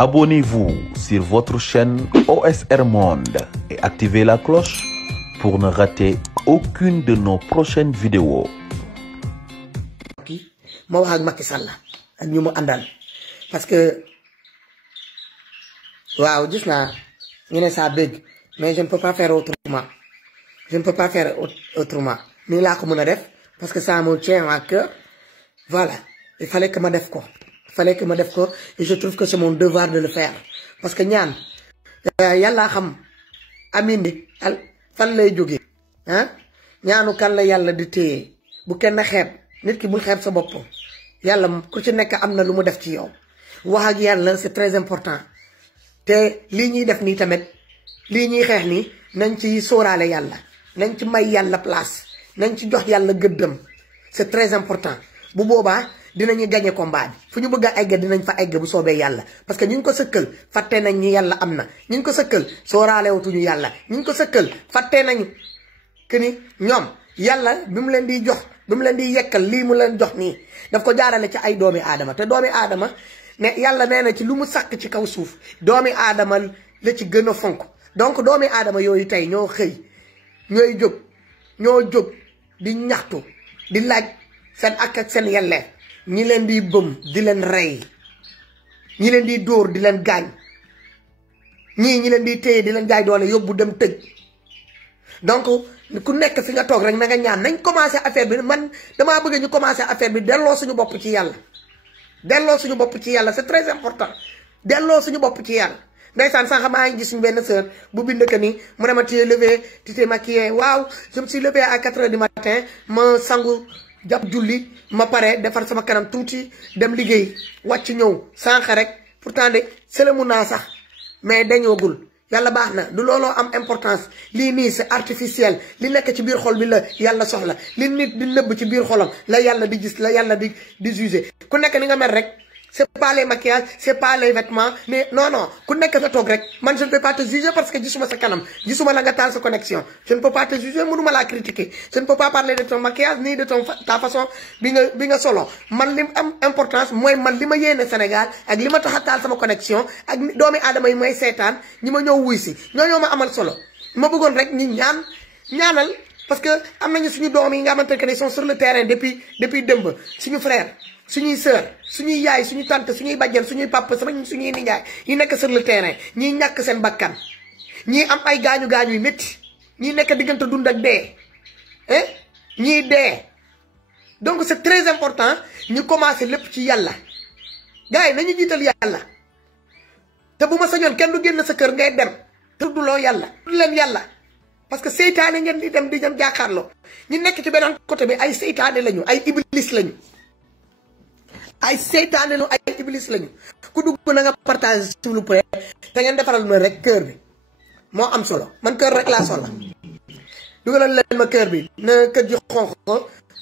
Abonnez-vous sur votre chaîne OSR Monde et activez la cloche pour ne rater aucune de nos prochaines vidéos. ma wax ak Macky Sall ak ñu mu àndal parce que waaw gis naa ñu ne saa bëgg mais je ne peux pas faire autrement nii laa ko mën a def parce que ça me tient à cœur voilà il fallait que ma def ko et je trouve que c'est mon devoir de le faire parce que ñaan yàllaa xam amin di fan lay jógee ñaanu kan la yàlla di téye bu kenn xeeb nit ki bul xeeb sa bopp yàlla ku ci nekk am na lu mu def ci yow wax ak yàlla c'est très important te lii ñuy def nii tamit lii ñuy xeex nii nañ ci sóoraale yàlla nañ ci may yàlla place nañ ci jox yàlla gëddam c'est très important bu boobaa dinañu gagner combat bi fu ñu bëgg a egg dinañ fa egg bu soobee yàlla parce que ñu ngi ko sëkkal fàtte nañ ñi yàlla am na ñu ngi ko sëkkal sóoraalewutuñu yàlla ñu ngi ko sëkkal fàtte nañu que ni ñoom yàlla bi mu leen di jox bi mu leen di yekkal lii mu leen jox nii daf ko jaarale ci ay doomi aadama te doomi aadama ne yàlla nee na ci lu mu sàkk ci kaw suuf doomi aadama la ci gën a fonk donc doomi aadama yooyu tey ñoo xëy ñoo jóg di ñaxtu di laaj seen ak seen yelleef ñi leen di bëm di leen rey ñi leen di dóor di leen gaañ ñi leen di téye di leen jaay doole yóbbu dem tëj donc ku nekk fi nga toog rek na nga ñaan nañ commencé affaire bi man damaa bëgg ñu commencé affaire bi delloo suñu bopp ci yàlla c'est très important delloo suñu bopp ci yàlla ndeysaan sànq maa ngi gis suñu benn sœur bu bind que ni mu ne ma tu es levé tu t'es maquillé waaw je me suis levé à 4 heures du matin ma sangu jàpp julli ma pare defar sama kanam tuuti dem liggéey wàcc ñëw sànq rek pourtant de sëlemu naa sax mais dañoogul yàlla baax na du looloo am importance lii nii c'est artificiel li nekk ci biir xol bi la yàlla soxla li nit di nëbb ci biir xolam la yàlla di gis la yàlla di juger ku nekk ni nga mel rek c'est pas les maquillages c'est pas les vêtements mais non ku nekk fa toog rek man je ne peux pas te juger parce que gisuma sa kanam gisuma la nga taal sa connexion je ne peux pas te juger mënuma laa critiquer je ne peux pas parler de ton maquillage ni de ta façon bi nga solo man li am importance mooy man li ma yéene Sénégal ak li ma tax a taal sama connexion ak doomi aadama yi mooy seetaan ñi ma ñëw wuy si ñoo ma amal solo ma bëggoon rek ñi ñaanal parce que am nañu suñu doom yi nga xamante ne ils sont sur le terrain depuis démb suñu frère suñuy sœur suñuy yaay suñu tante suñuy bàjjen suñuy papa suñuy nijaay yi nekk sur le terrain ñiy ñàkk seen bakkan ñii am ay gaañu yu métti ñii nekk diggante dund ak dee ñii dee donc c'est très important ñu commencer lépp ci yàlla gars yi nañu jiital yàlla te bu ma sañoon kenn du génn sa kër ngay dem tudduloo yàlla tudd leen yàlla parce que seytaane ngeen di dem jàkkaarloo ñu nekk ci beneen côté bi ay seytaane lañu ay iblis lañu ay seytaane lu ay iblis lañu ku dugg na nga partage s'il vous plaît te ngeen defaral ma rek cœur bi moo am solo man cœur rek laa soxla dugalal leen ma cœur bi na kër ji xonq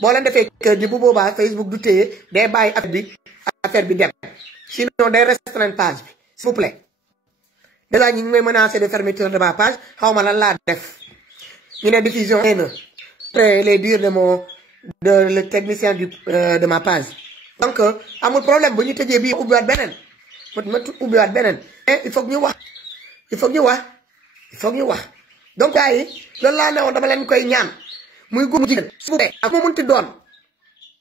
boo leen defee cœur ji bu boobaa Facebook du téye day bàyyi affaire bi dem sinon day restreindre page bi s'il vous plaît déjà ñi ngi may menacé de fermeture de ma page xaw ma lan laa def ñu ne diffusion après les dires de le technicien de ma page donc amul problème bu ñu tëjee bii ubbiwaat beneen ma ubbiwaat beneen il faut que ñu wax donc gars yi loolu laa ne woon dama leen koy ñaan muy góor jigéen su bu ak mu munti doon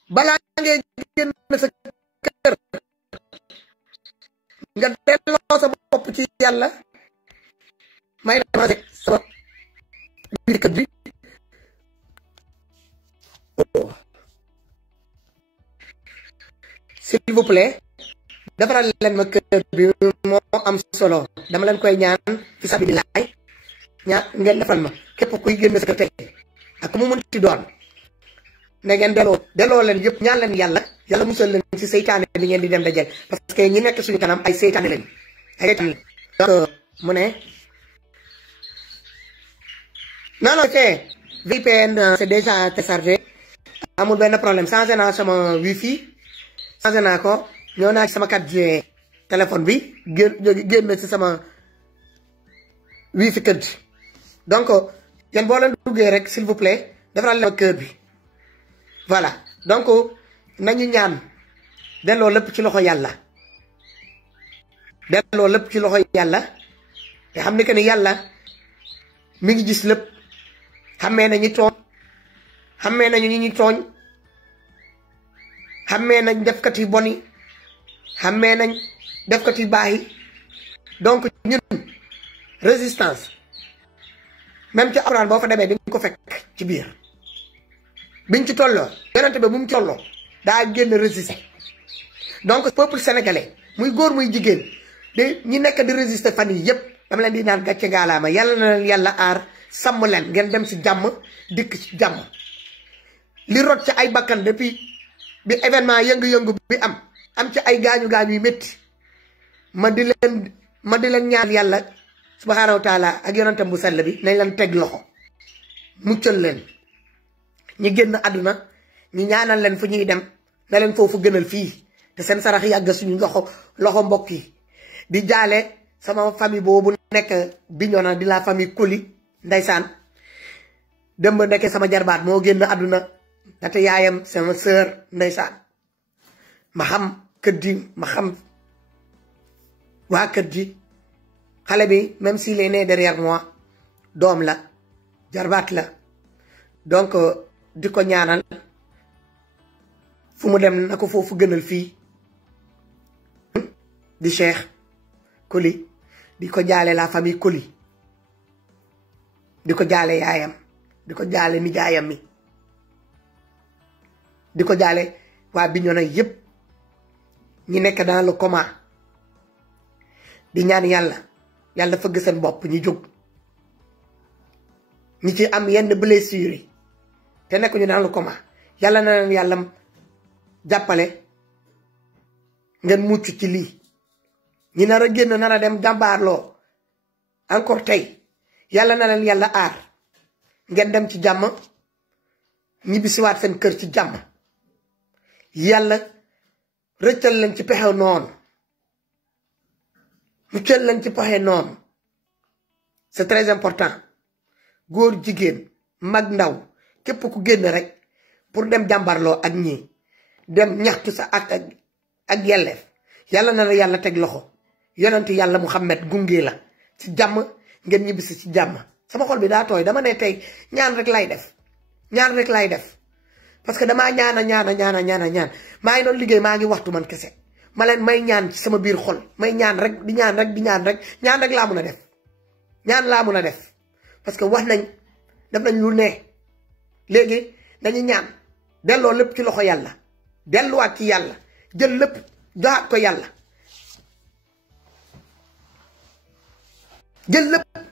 balaa ngay génn sa kër nga delloo sa bopp ci yàlla may dama sama biir kër bi s'il vous plaît defaral leen ma kër bi moo am solo dama leen koy ñaan fi sabi di laay ñaan ngeen defal ma képp kuy génn sa kër tey ak mu mënti doon ne ngeen delloo leen yëpp ñaan leen yàlla musal leen ci seytaane li ngeen di dem dajel parce que ñi nekk suñu kanam ay seytaane lañu donc mu ne non c'est VPN c'est déjà téléchargé amul benn problème changé naa sama wifi changé naa ko ñëw naa ci sama 4G téléphone bi génn ci sama wifi kër gi donc yéen boo leen duggee rek s'il vous plaît defaral leen kër bi voilà donc nañu ñaan delloo lépp ci loxo yàlla delloo lépp ci loxo yàlla te xam ne que ni yàlla mi ngi gis lépp. xammee na ñi tooñ xammee nañu ñi tooñ xammee nañ defkat yi bon yi xammee nañ defkat yu baax yi donc ñun résistance même ci alxuraan boo fa demee di nga ko fekk ci biir biñ ci tolloo yonente bi bu mu tolloo daa génn résister donc peuple sénégalais muy góor muy jigéen de ñi nekk di résister fan yi yépp dama leen di naan gàcce ngaalaama yàlla na leen yàlla aar sàmm leen ngeen dem ci jàmm dikk ci jàmm li rot ci ay bakkan depuis bi événement yëngu-yëngu bi am ci ay gaañu-gaañu yu métti ma di leen ñaan yàlla subhaanahu wa taala ak yonentam bu sell bi nañ leen teg loxo muccal leen ñi génn àdduna ñu ñaanal leen fu ñuy dem na leen foofu gënal fii te seen sarax yàgg suñu loxo mbokk yi di jaale sama famille boobu nekk Bignona di la famille Koli ndeysaan dëmb nekkee sama jarbaat moo génn àdduna ndaxte yaayam sama sœur ndeysaan ma xam kër ji ma xam waa kër ji xale bi même s'il est né derrière moi doom la jarbaat la donc di ko ñaanal fu mu dem na ko foofu gënal fii di Cheikh Koli di ko jaale la famille Koli di ko jaale yaayam di ko jaale nijaayam mi di ko jaale waa Bignona yépp ñi nekk dans le coma di ñaan yàlla fëgg seen bopp ñi jóg ñi ci am yenn blessures yi te nekk ñu dans le coma yàlla na leen yàlla jàppale ngeen mucc ci lii ñi nar a génn nar a dem jàmbaarloo encore tey yàlla na leen yàlla aar ngeen dem ci jàmm ñibbisiwaat seen kër ci jàmm yàlla rëccal leen ci pexe noonu muccal leen ci pexe noonu c'est très important góor jigéen mag ndaw képp ku génn rek pour dem jàmbarloo ak ñii dem ñaxtu sa ak yelleef yàlla na la yàlla teg loxo yonent yàlla Muhammad gunge la ci jàmm ngeen ñibbisi ci jàmm sama xol bi daa tooy dama ne tey ñaan rek lay def parce que damaa ñaan maa ngi doon liggéey maa ngi waxtu man kese ma leen may ñaan ci sama biir xol may ñaan rek di ñaan rek laa mun a def ñaan laa mun a def parce que wax nañ def nañ lu ne léegi dañuy ñaan delloo lépp ci loxo yàlla delluwaat ci yàlla jël lépp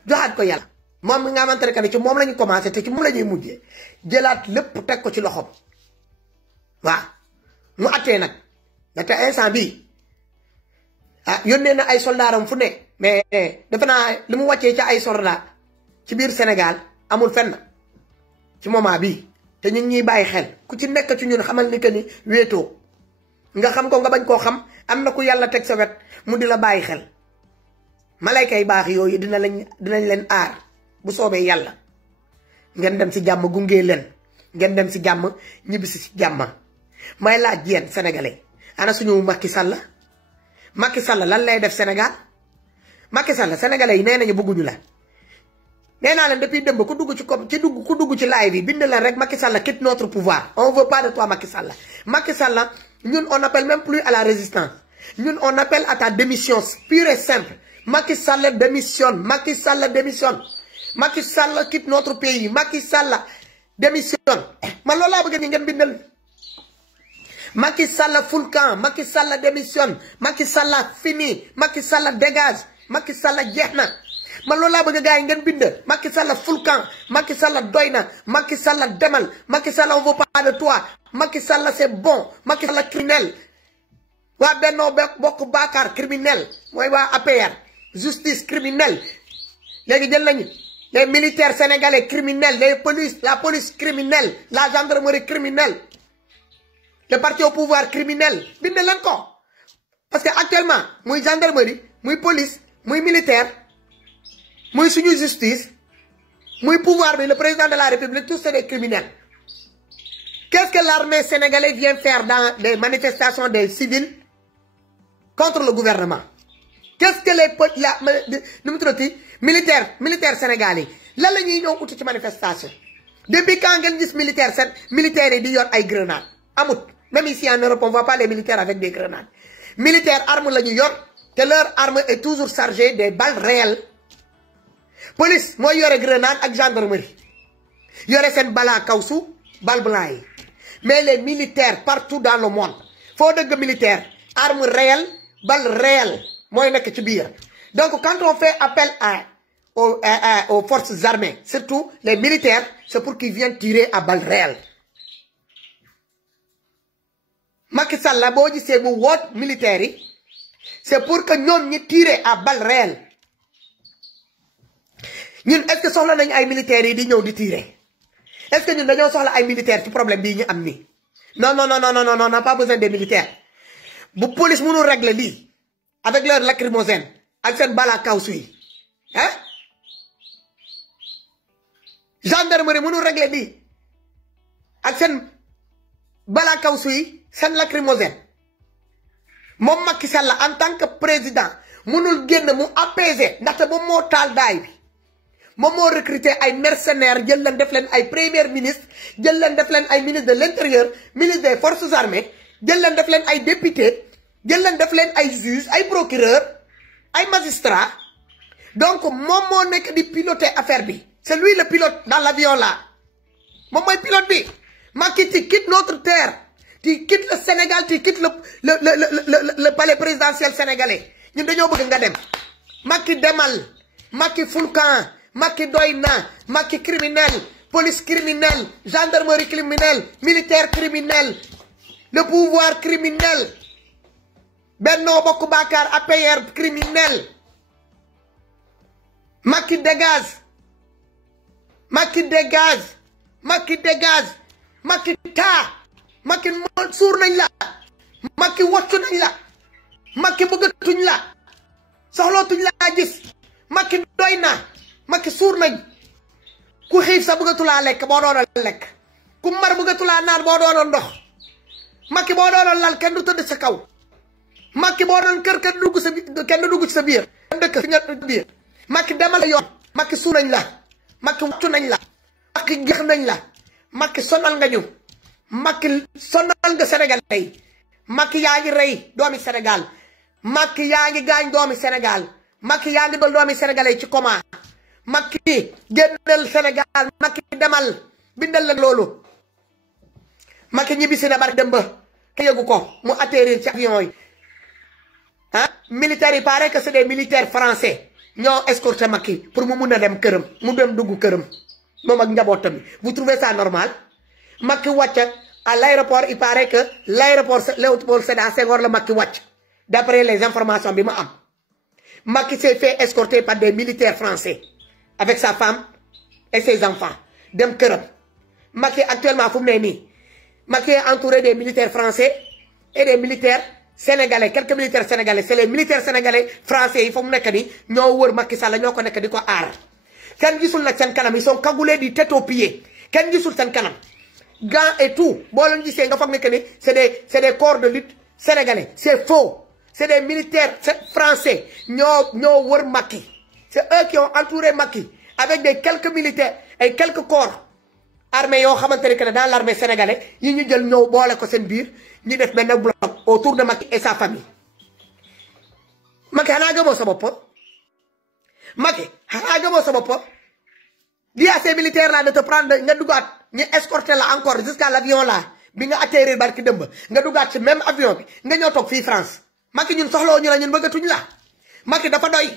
joxaat ko yàlla moom mi nga xamante ne ci moom la ñu commencé te ci moom la ñuy mujjee jëlaat lépp teg ko ci loxoom waaw mu attee nag ndaxte instant bii yónnee na ay soldaaram fu ne mais defe naa li mu wàccee ci ay soldat ci biir Sénégal amul fenn ci moment bii te ñun ñuy bàyyi xel ku ci nekk ci ñun xamal ni que ni wéetoo nga xam ko nga bañ koo xam am na ku yàlla teg sa wet mu di la bàyyi xel malayka yi baax yooyu dinañ leen aar bu soobee yàlla ngeen dem ci jàmm gunge leen ngeen dem ci jàmm ñibbisi ci jàmm may laaj yéen sénégalais ana suñu Macky Sall lan lay def Sénégal Macky Sall sénégalais yi nee nañu bëgguñu la nee naa leen depuis démb ku dugg ci live yi bind leen rek Macky Sall quitte notre pouvoir on veut pas de toi Macky Sall ñun on appelle même plus à la résistance ñun on appelle à ta démission pure et simple Macky Sall démissionne Macky Sall quitte notre pays Macky Sall démissionne man loolu laa bëgg ni ngeen bindal Macky Sall full camp Macky Sall démissionne Macky Sall fini Macky Sall dégage Macky Sall jeex na man loolu laa bëgg gars yi ngeen bind Macky Sall full camp Macky Sall doy na Macky Sall demal Macky Sall on veut pas de toi Macky Sall c'est bon Macky Sall criminel waa Benno Bokk Yaakaar criminel mooy waa APR justice criminel léegi jël nañu les militaires sénégalais criminels la police criminelle la gendarmerie criminelle le parti au pouvoir criminel bind leen ko parce que actuellement muy gendarmerie muy police muy militaire muy suñu justice muy pouvoir bi le président de la république tous c'est des criminels. Qu'est-ce que l'armée sénégalaise vient faire dans des manifestations des civils contre le gouvernement? qu'est-ce que les militaires sénégalais lan la ñuy ñëw uti ci manifestation depuis quand ngeen gis militaires yi di yor ay grenades amut même ici en Europe on voit pas les militaires avec des grenades militaires armes la ñu yor te leur arme est toujours chargée des balles réelles police mooy yore grenade ak gendarmerie yore seen balaa kawsu balle blanc yi mais les militaires partout dans le monde foo dëgg militaire arme réelle balle réelle mooy nekk ci biir donc quand on fait appel aux forces armées surtout les militaires c'est pour qu'ils viennent tirer à balles réelles Macky Sall la boo gisee mu woot militaires yi c'est pour que ñoom ñi tirer à balles réelles ñun est-ce que soxla nañu ay militaires yi di ñëw di tirer est-ce que ñun dañoo soxla ay militaires ci problème bii ñu am nii non on n'a pas besoin des militaires bu police mënul régler lii avec leur lacrymogène ak seen bala kawsu yi hein gendarmerie mënul régler lii ak seen bala kawsu yi seen lacrymogène moom Macky Sall en tant que président mënul génn mu apaiser ndaxte moom moo taal daay bi moom moo recruter ay mercenaires jël leen def leen ay premier ministre jël leen def leen ay ministre de l'intérieur ministre des forces armées jël leen def leen ay député jël leen def leen ay juge ay procureur ay magistrat donc moom moo nekk di piloter affaire bi c'est lui le pilote dans l'avion là moom mooy pilote bi Macky tu quittes notre terre tu quittes le Sénégal tu quittes le palais présidentiel sénégalais ñun dañoo bëgg nga dem Macky demal Macky fulkan Macky doy na Macky criminel police criminel gendarmerie criminel militaire criminel le pouvoir criminel Benno Bokk Yaakaar APR criminel Macky dégage Macky dégage Macky dégage Macky taa Macky suur nañ la Macky woccu nañ la Macky bëggatuñ la soxlootuñ la gis Macky doy na Macky suur nañ ku xiif sa bëggatulaa lekk boo doonoon lekk ku mar bëggatulaa naan boo doonoon ndox Macky boo doonoon lal kenn du tëdd sa kaw Macky boo doon kër kenn dugg ci sa biir dëkk fi nga biir Macky demal yoon Macky suur nañ la Macky woccu nañ la Macky gex nañ la Macky sonal nga ñu Macky sonal nga Sénégalais yi Macky yaa ngi rey doomi Sénégal Macky yaa ngi gaañ doomi Sénégal Macky yaa ngi bal doomi Sénégalais ci comment Macky génnal Sénégal Macky demal bindal la loolu Macky ñibbisi na barki dem ba ke yëgu ko mu atterrir ci avion yi ah militaires yi paraît que c'est des militaires français ñoo escorté Macky pour mu mun a dem këram mu dem dugg këram moom ak njabootam vous trouvez ça normal Macky wàcc à l'aéroport il paraît que l'aéroport Léopold Sédar Senghor la Macky wàcc d'après les informations bi ma am Macky s'est fait escorter par des militaires français avec sa femme et ses enfants dem këram Macky actuellement fu mu ne nii Macky est entouré des militaires français et des militaires sénégalais quelques militaires sénégalais c'est les militaires sénégalais français yi fa mu nekk nii ñoo wër Macky Sall ñoo ko nekk di ko aar kenn gisul nag seen kanam ils sont cagoulés du tête aux pieds kenn gisul seen kanam gants et tout boo leen gisee nga foog ne que ni c'est des corps de lutte sénégalais c'est faux c'est des militaires français ñoo wër Macky c'est eux qui ont entouré Macky avec des quelques militaires et quelques corps armée yoo xamante ne que dans l'armée sénégalaise yi ñu jël ñëw boole ko seen biir ñu def benn bloc autour de Macky et sa famille Macky xanaa gëmoo sa bopp Macky xanaa gëmoo sa bopp dis à ces militaires là de te prendre nga duggaat ñu escorter la encore jusqu'à l'avion là bi nga atterrir barki dëmb nga duggaat ci même avion bi nga ñëw toog fii France Macky ñun soxloo ñu la ñun bëggatuñ la Macky dafa doy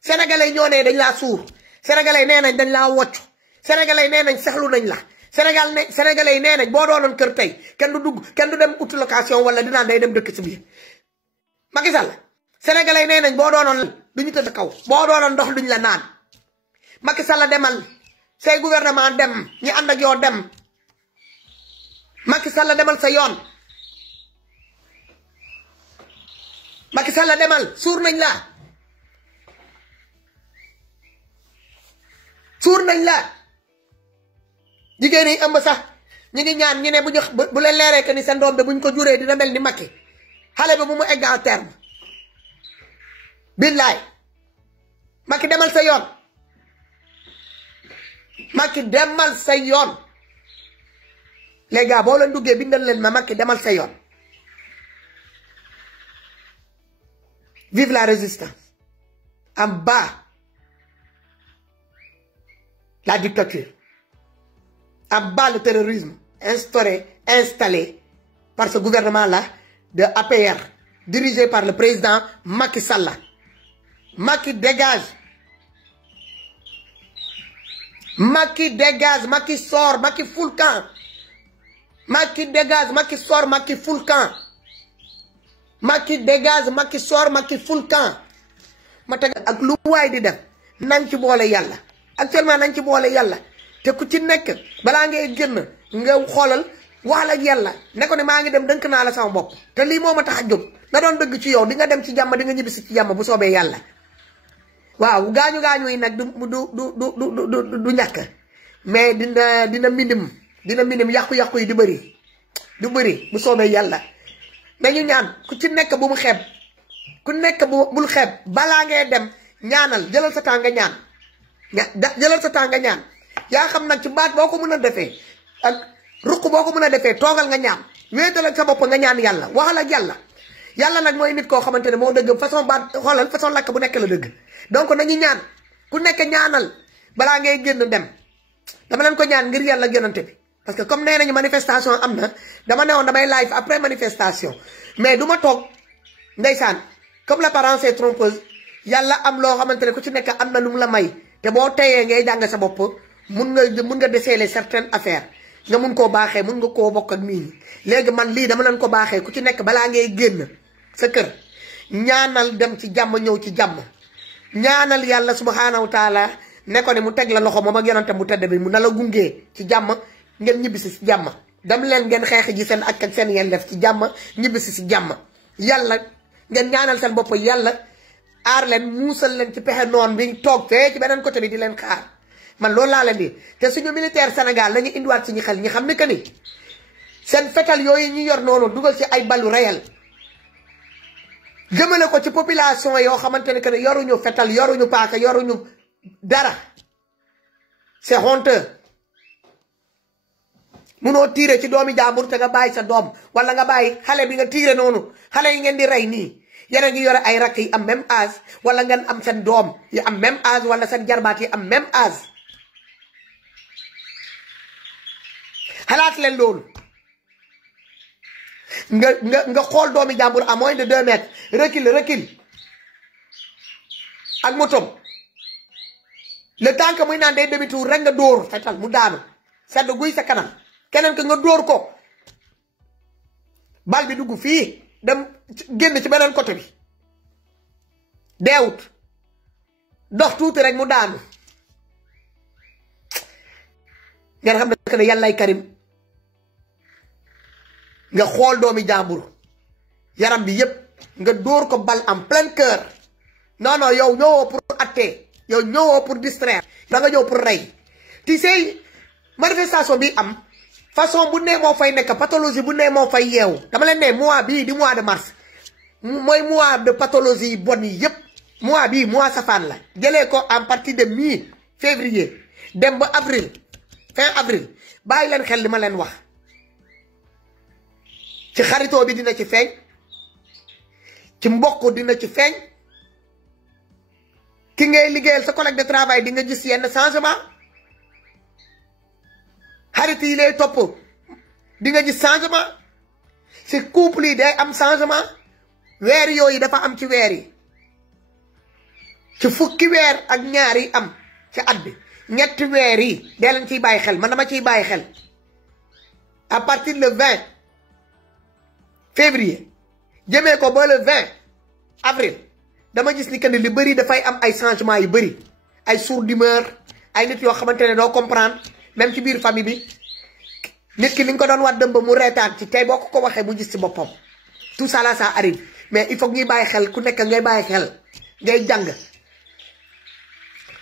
sénégalais ñoo ne dañ laa suur sénégalais nee nañ dañ laa wocc sénégalais nee nañ sexlu nañ la sénégalais nee nañ boo doonoon kër tey kenn du dem uti location wala dinaan day dem dëkk ci biir Macky Sall sénégalais nee nañ boo doonoon duñu tëdd kaw boo doonoon ndox duñ la naan Macky Sall demal say gouvernement dem ñi ànd ak yow dem Macky Sall demal sa yoon Macky Sall demal suur nañ la jigéen yi ëmb sax ñi ngi ñaan ñi ne bu leen leeree que ni seen doom de buñ ko juree dina mel ni Macky xale ba bu mu egg à terme billaay Macky demal sa yoon Macky demal sa yoon les gars boo leen duggee bindal leen ma Macky demal sa yoon. Vive la résistance. En bas la dictature. En bas le terrorisme installé par ce gouvernement-là de APR, dirigé par le président Macky Sall. Macky dégage. Macky dégage, Macky sort, Macky full camp. Macky dégage, Macky sort, Macky full camp. Macky dégage, Macky sort, Macky full camp. ma teg ak lu waay di def nañ ci boole yàlla actuellement nañ ci boole yàlla te ku ci nekk balaa ngay génn nga xoolal waxal ak yàlla ne ko ne maa ngi dem dënk naa la sama bopp te lii moo ma tax a jóg na doon dëgg ci yow di nga dem ci jàmm di nga ñibbisi ci jàmm bu soobee yàlla. waaw gaañu yi nag du ñàkk mais dina minim yàqu-yàqu yi di bëri bu soobee yàlla. nañu ñaan ku ci nekk bu mu xeeb ku nekk bul xeeb balaa ngay dem ñaanal jëlal sa temps nga ñaan jëlal sa temps nga ñaan yaa xam nag ci baat boo ko mën a defee ak ruq boo ko mën a defee toogal nga ñaan wéetal ak sa bopp nga ñaan yàlla waxal ak yàlla nag mooy nit koo xamante ne moo dëgg façon baat xoolal façon lakk bu nekk la dëgg donc nañu ñaan ku nekk ñaanal balaa ngay génn dem dama leen ko ñaan ngir yàlla gënante bi parce que comme nee nañu manifestation am na dama newoon damay live après manifestation mais du ma toog ndeysaan comme l'apparence est trompeuse yàlla am loo xamante ne ku ci nekk am na lu mu la may te boo teyee ngay jàng sa bopp mun nga déceler certaines affaires nga mun koo baaxee mun nga koo bokk ak nit ñi léegi man lii dama leen ko baaxee ku ci nekk balaa ngay génn sa kër ñaanal dem ci jàmm ñëw ci jàmm ñaanal yàlla subhanahu wa taala ne ko ne mu teg la loxo moom ak yonante mu tedd bi mu na la gungee ci jàmm ngeen ñibbisi si jàmm dem leen ngeen xeex ji seen ak seen yeen def ci jàmm ñibbisi si jàmm yàlla ngeen ñaanal seen bopp yàlla aar leen muusal leen ci pexe noon bi toog fee ci beneen côté bi di leen xaar man loolu laa leen di te suñu militaire Sénégal nañu indiwaat suñu xel ñi xam ni que ni seen fetal yooyu ñu yor noonu dugal ci ay ballu réel jëmale ko ci population yoo xamante ne que ne yoruñu fetal yoruñu paaka yoruñu dara c'est honteux. munoo tiire ci doomi jaambur te nga bàyyi sa doom wala nga bàyyi xale bi nga tiire noonu xale yi ngeen di rey nii yéen a ngi yore ay rakk yi am même âge wala ngeen am seen doom yi am même âge wala seen jarbaat yi am même âge xalaat leen loolu nga xool doomi jàmbur à moins de 2 mètres recule ak motom le temps que muy naan day demi tour rek nga dóor fetal mu daanu sedd guy sa kanam keneen que nga dóor ko bal bi dugg fii dem génn ci beneen côté bi deewut dox tuuti rek mu daanu ngeen xam ne yàllaay karim nga xool doomi jàmbur yaram bi yépp nga dóor ko bal en plein cœur non yow ñëwoo pour atte yow ñëwoo pour distraire da nga ñëw pour rey ti say manifestation bi am façon bu ne moo fay nekk pathologie bu ne moo fay yeewu dama leen ne mois bii di mois de mars mooy mois de pathologie yi bon yi yépp mois bii mois safaan la jëlee ko en partie de mi-février dem ba avril fin avril bàyyi leen xel li ma leen wax ci xaritoo bi dina ci feeñ ci mbokk dina ci feeñ ki ngay liggéeyal sa collègue de travail di nga gis yenn changement xarit yi lay topp di nga gis changement si couple yi day am changement weer yooyu dafa am ci weer yi ci fukki weer ak ñaar yi am ci at bi ñetti weer yi dee leen ciy bàyyi xel man dama ciy bàyyi xel à partir le 20 février jëmee ko ba le 20 avril dama gis ni que ni li bëri dafay am ay changement yu bëri ay sourds d'humeur ay nit yoo xamante ne doo comprendre même ci biir famille bi nit ki li nga ko doon wax dëmb mu reetaan ci tey boo ko waxee mu gis ci boppam tout ça là ça arrive mais il faut que ñuy bàyyi xel ku nekk ngay bàyyi xel ngay jàng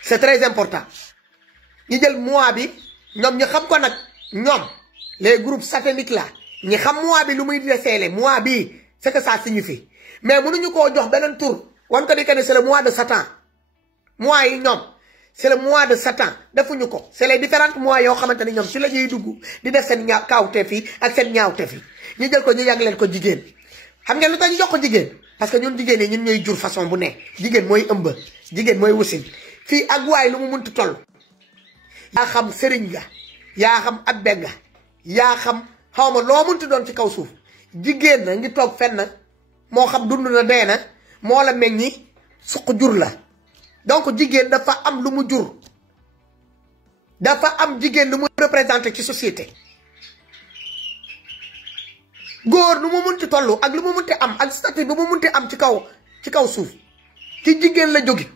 c'est très important ñu jël mois bi ñoom ñu xam ko nag ñoom les groupes sataniques là ñi xam mois bi lu muy déceler mois bi c'est que ça signifie mais mënuñu koo jox beneen tur wan ko di que ne c'est le mois de Satan mois yi ñoom c'est le mois de Satan defuñu ko c'est les différents mois yoo xamante ne ñoom ci la ñuy dugg di def seen kaawteef yi ak seen ñaawteef yi ñu jël ko ñu yàgg leen ko jigéen xam ngeen lu tax ñu jox ko jigéen parce que ñun jigéen yi ñun ñooy jur façon bu ne jigéen mooy ëmb jigéen mooy wasin fii ak waay lu mu munti toll yaa xam sëriñ nga yaa xam abbe nga yaa xam xaw ma loo munti doon ci kaw suuf jigéen na ngi toog fenn moo xam dund na dee na moo la meññi suq jur la donc jigéen dafa am lu mu jur dafa am jigéen lu mu représenté ci société góor lu mu munti toll ak lu mu munti am ak statut bu mu munti am ci kaw suuf ci jigéen la jóge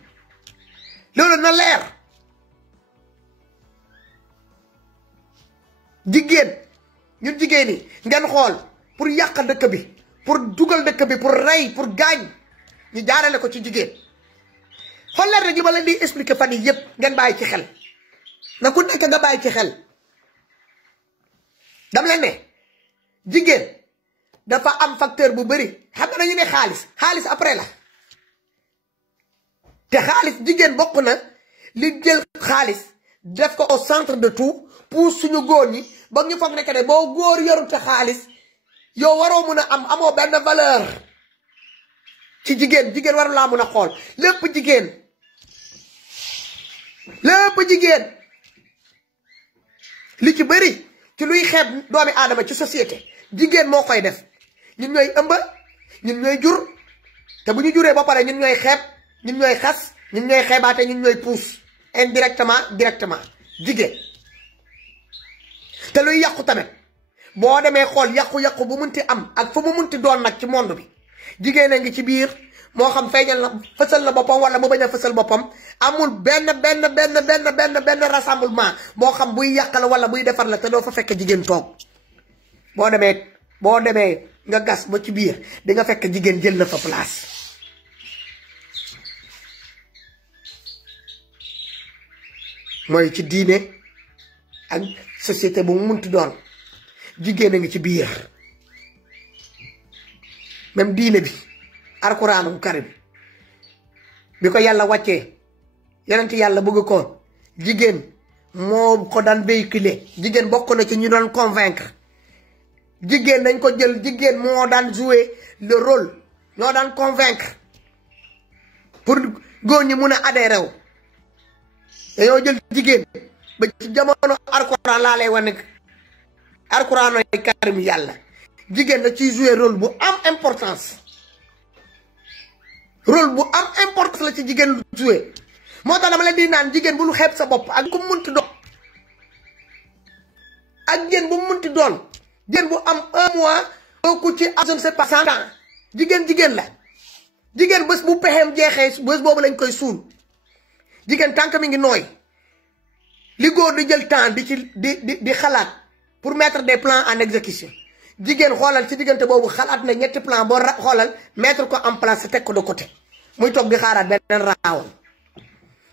loolu na leer jigéen ñun jigéen ñi ngeen xool pour yàq dëkk bi pour dugal dëkk bi pour rey pour gaañ ñu jaarale ko ci jigéen xool leen rek li ma leen di expliquer fan yi yépp ngeen bàyyi ci xel na ku nekk nga bàyyi ci xel dam leen ne jigéen dafa am facteur bu bëri xam nga nañu ne xaalis après la te xaalis jigéen bokk na li jël xaalis def ko au centre de tout pour suñu góor ñi ba ñu foog nekk ne boo góor yorute xaalis yow waroo mun a amoo benn valeur ci jigéen waru laa mun a xool lépp jigéen li ci bëri ci luy xeeb doomi aadama ci société jigéen moo koy def ñun ñooy ëmb ñun ñooy jur te bu ñu juree ba pare ñun ñooy xeeb ñun ñooy xas ñun ñooy xeebaate ñun ñooy puus indirectement directement jigéen te luy yàqu tamit boo demee xool yàqu-yàqu bu munti am ak fu mu munti doon nag ci monde bi jigéen a ngi ci biir moo xam feeñal na fësal na boppam wala mu bañ a fësal boppam amul benn rassemblement boo xam buy yàq la wala buy defar la te doo fa fekk jigéen toog boo demee nga gas ba ci biir di nga fekk jigéen jël na fa place mooy ci diine ak société bu mu munti doon jigéen a ngi ci biir même diine bi alquraanul karim bi ko yàlla wàccee yonent yàlla bëgg ko jigéen moo ko daan véhiculer jigéen bokk na ci ñu doon convaincre jigéen dañ ko jël jigéen moo daan jouer le rôle ñoo daan convaincre pour góor ñi mun a adhéré wu dañoo jël jigéen ba ci jamono alquraan laa lay wane alquraanul karim yàlla jigéen da ciy jouer rôle bu am importance la ci jigéen lu jouer moo tax dama leen di naan jigéen bu lu xeeb sa bopp ak ku munti doon ak jigéen bu munti doon jigéen bu am 1 mois kooku ci je ne sais pas 100 ans jigéen la jigéen bés bu pexeem jeexee bés boobu lañ koy suul jigéen tànk mi ngi nooy li góor di jël temps di xalaat pour mettre des plans en exécution jigéen xoolal ci diggante boobu xalaat na ñetti plan boo xoolal mettre ko en place teg ko de côté muy toog di xaaraat beneen raawam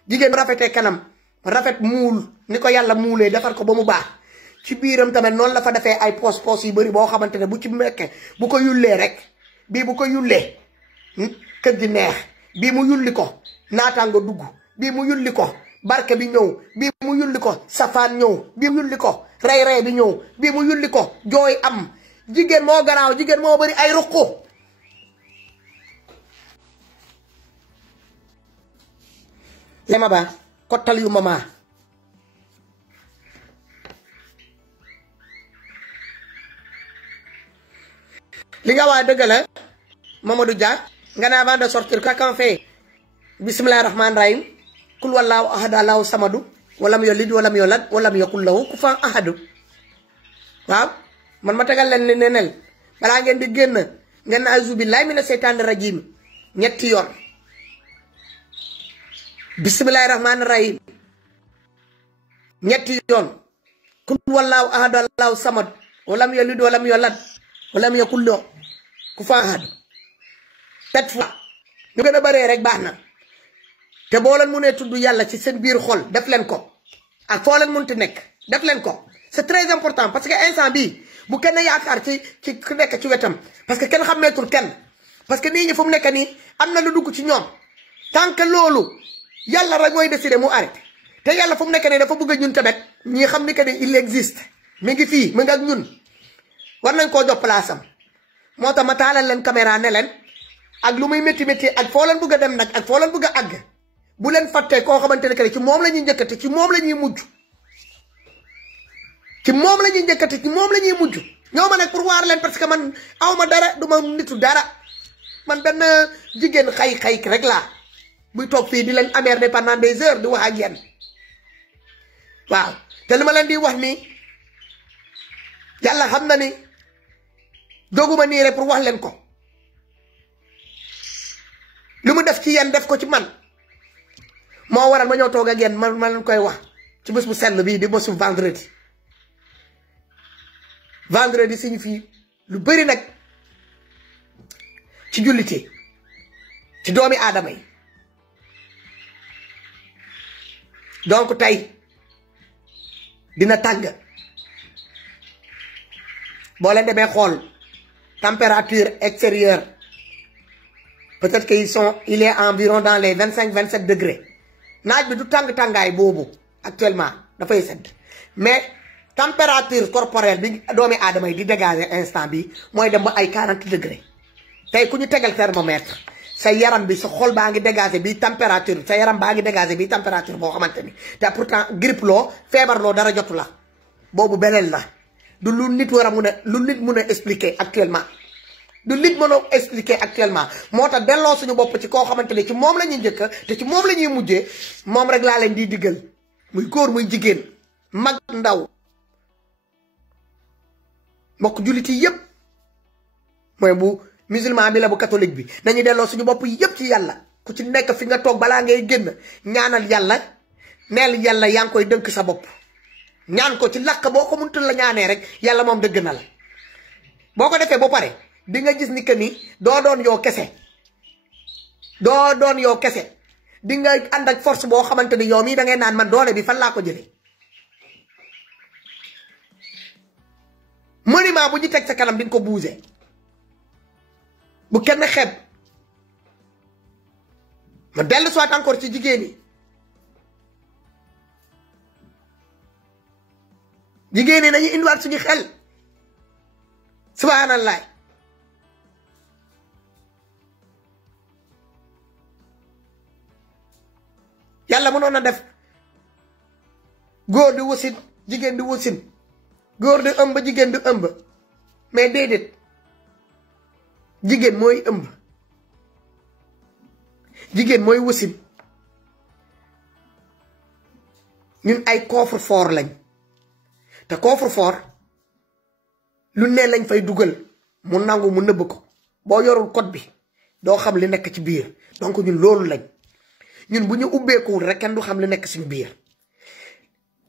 jigéen rafetee kanam rafet muul ni ko yàlla muulee defar ko ba mu baax ci biiram tamit noonu la fa defee ay poos yu bëri boo xamante ne bu ci mekkee bu ko yullee rek bii bu ko yullee kër gi neex bii mu yulli ko naataango dugg bii mu yulli ko barke bi ñëw bii mu yulli ko safaan ñëw bii mu yulli ko rey bi ñëw bii mu yulli ko jooy am jigéen moo garaaw jigéen moo bëri ay ruqu lema ba kottal yu mama li nga waa dëgg la Mamadou Dia nga ne avant de sortir quelqu'un fait bismillahir rahmanir rahim kul wallahu ahad allahu samadu walam yalid walam yulad walam yakul lahu kufuwan ahad waaw man ma tegal leen ne nel balaa ngeen di génn ngeen auzu billahi mina seytaani rajim ñetti yoon bismillahir rahmanir rahim ñetti yoon kul wallahu ahad allahu samad walam yalid walam yulad walam yakul lahu kufuwan ahad 7 fois ñu gën a bëree rek baax na te boo leen mënee tudd yàlla ci seen biir xol def leen ko ak foo leen mënti nekk def leen ko c'est très important parce que instant bii bu kenn yaakaar ci ku nekk ci wetam parce que kenn xàmmeetul kenn parce que nit ñi fu mu nekk nii am na lu dugg ci ñoom tant que loolu yàlla rek mooy décider mu arrêté te yàlla fu mu nekk nii dafa bëgg ñun tamit ñi xam ni que ni il existe mi ngi fii mi ngi ak ñun war nañ koo jox place am moo tax ma taalal leen caméra ne leen ak lu muy métti métti ak foo leen bëgg a dem nag ak foo leen bëgg a àgg bu leen fàttee koo xamante ne que ci moom la ñuy njëkkate ci moom la ñuy mujj ci moom la ñuy njëkkate ci moom la ñuy mujj ñoo ma nag pour waar leen parce que man awma dara du ma nitu dara man benn jigéen xay rek laa buy toog fii di leen emmerder pendant des heures di wax ak yéen waaw te li ma leen di wax nii yàlla xam na ni doguma nii rek pour wax leen ko lu mu def ci yéen def ko ci man moo waral ma ñëw toog ak yéen ma leen koy wax ci bés bu sell bii di bésu vendredi signifie lu bëri nag ci jullite ci doomi aadama yi donc tey dina tàng boo leen demee xool température extérieure peut-être que il est environ dans les 25-27 degrés naaj bi du tàng-tàngaay boobu actuellement dafay sedd mais température corporelle bi doomi aadama yi di dégager instant bi mooy dem ba ay 40 degrés tey ku ñu tegal thermomètre sa yaram bi sa xol baa ngi dégager bi température sa yaram baa ngi dégager bi température boo xamante ni te pourtant grippe loo feebar loo dara jotu la boobu beneen la du lu nit war a lu nit mun a expliquer actuellement du nit mën a expliquer actuellement moo tax delloo suñu bopp ci koo xamante ni ci moom la ñuy njëkk te ci moom la ñuy mujjee moom rek laa leen di diggal muy góor muy jigéen mag ndaw mbokk jullit yi yëpp mooy bu musulman bi la bu catholique bi nañu delloo suñu bopp yëpp ci yàlla ku ci nekk fi nga toog balaa ngay génn ñaanal yàlla neel yàlla yaa ngi koy dënk sa bopp ñaan ko ci làkk boo ko mëntul la ñaanee rek yàlla moom dëgg na la boo ko defee ba pare di nga gis ni que ni doo doon yow kese di nga ànd ak force boo xamante ni yow mii da ngay naan man doole bi fan laa ko jëlee monument bu ñu teg sa kanam di nga ko bouger bu kenn xeeb ma dellu soit encore ci jigéen ñi jigéen ñi nañu indiwaat suñu xel subhanallah yàlla mënoon na def góor di wasin jigéen di wasin góor di ëmb jigéen di ëmb mais déedéet jigéen mooy ëmb jigéen mooy wasin ñun ay coffre-fort lañ te coffre-fort lu ne lañ fay dugal mu nangu mu nëbb ko boo yorul code bi doo xam li nekk ci biir donc ñun loolu lañ ñun bu ñu ubbeekuwul rek kenn du xam li nekk suñu biir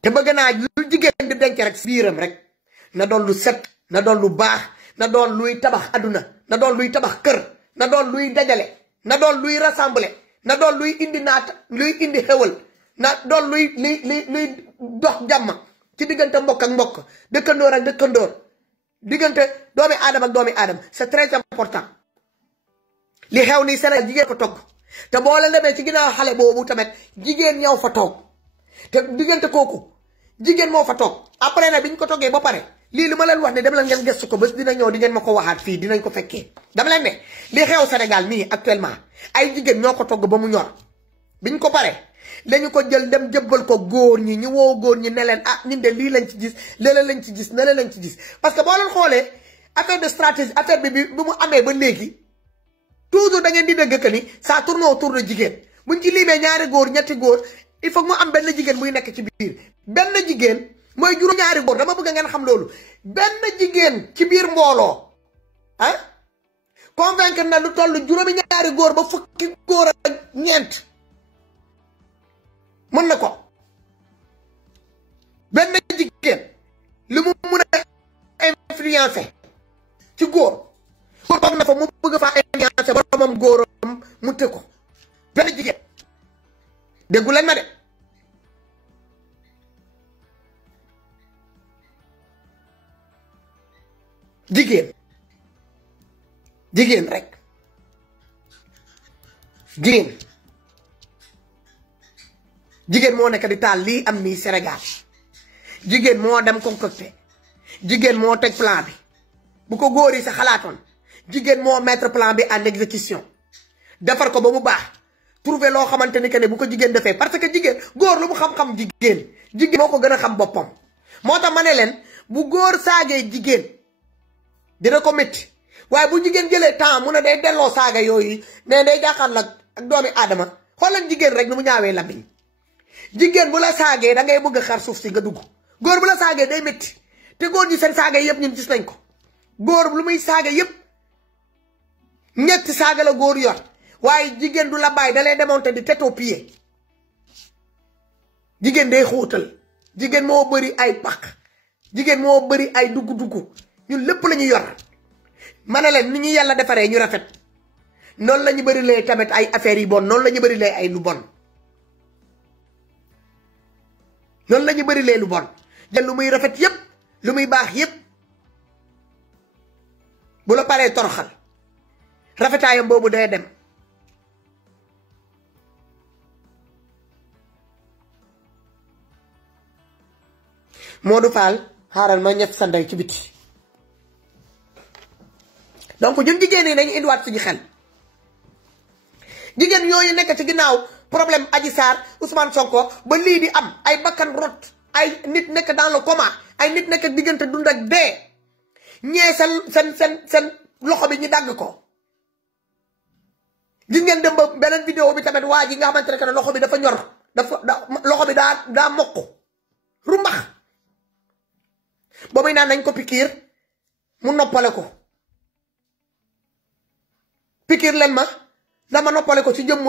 te bëgg naa lu jigéen di denc rek si biiram rek na doon lu set na doon lu baax na doon luy tabax aduna na doon luy tabax kër na doon luy dajale na doon luy rassembler na doon luy indi naata luy indi xewal na doon luy dox jàmm ci diggante mbokk ak mbokk dëkkandoor ak dëkkandoor diggante doomi aadama ak doomi aadama c'est très important li xew nii Sénégal jigéen ko togg te boo la demee ci ginnaaw xale boobu tamit jigéen ñëw fa toog te diggante kooku jigéen moo fa toog après nag bi ñu ko toggee ba pare lii lu ma leen wax ne dem leen ngeen gëstu ko bés dina ñëw di ngeen ma ko waxaat fii dinañ ko fekkee dama leen ne li xew Sénégal nii actuellement ay jigéen ñoo ko togg ba mu ñor biñ ko pare lañu ko jël dem jëbbal ko góor ñi ñu woo góor ñi ne leen ah ñun de lii lañ ci gis léeg lañ ci gis ne lañ ci gis parce que boo leen xoolee affaire de stratégie affaire bi mu amee ba léegi toujours da ngeen di dégg que ni ça tourne autour de jigéen buñ ci limee ñaari góor ñetti góor il faut mu am benn jigéen buy nekk ci biir benn jigéen mooy juróom ñaari góor dama bëgg ngeen xam loolu benn jigéen ci biir mbooloo ah convaincre na lu toll juróomi ñaari góor ba fukki góor ak ñeent mën na ko benn jigéen li mu mun a influencer ci góor góor toog na fa mu bëgg faa influencer boromam góoram mu të ko benn jigéen déggu leen ma de jigéen rek jigéen moo nekk di taal lii am nii Sénégal jigéen moo dem concocté jigéen moo teg plan bi bu ko góor yi sa xalaatoon jigéen moo mettre plan bi en exécution defar ko ba mu baax trouver loo xamante ni que ne bu ko jigéen defee parce que jigéen góor lu mu xam-xam jigéen moo ko gën a xam boppam moo tax ma ne leen bu góor saagee jigéen dina ko métti waaye bu jigéen jëlee temps mu ne day delloo saaga yooyu ne day jàkkaarloo ak doomi aadama xoolal jigéen rek nu mu ñaawee làmmiñ jigéen bu la saagee da ngay bëgg a xar suuf si nga dugg góor bu la saagee day métti te góor ñi seen saaga yëpp ñun gis nañ ko góor lu muy saaga yëpp ñetti saaga la góor yor waaye jigéen du la bàyyi da lay démonter di tête aux pieds jigéen day xóotal jigéen moo bëri ay pax jigéen moo bëri ay dugg-dugg ñun lépp la ñu yor ma ne leen ni ñu yàlla defaree ñu rafet noonu la ñu bëri lee tamit ay affaires yi bon noonu la ñu bëri lee ay lu bon noonu la ñu bëri lee lu bon jël lu muy rafet yépp lu muy baax yépp bu la paree toroxal rafetaayam boobu day dem Modou Fall xaaral ma ñett sa ndey ci biti donc ñun jigéen ñi nañu indiwaat suñu xel jigéen yooyu nekk ci ginnaaw problème Adji Sarr Ousmane Sonko ba lii di am ay bakkan rot ay nit nekk dans le coma ay nit nekk diggante dund ak dee ñee seen loxo bi ñu dagg ko gis ngeen dem ba beneen vidéo bi tamit waa ji nga xamante ne que loxo bi dafa ñor loxo bi daa mokk rumbax boobu naan nañ ko pikiir mu noppale ko pikiir leen ma dama noppale ko ci jëmm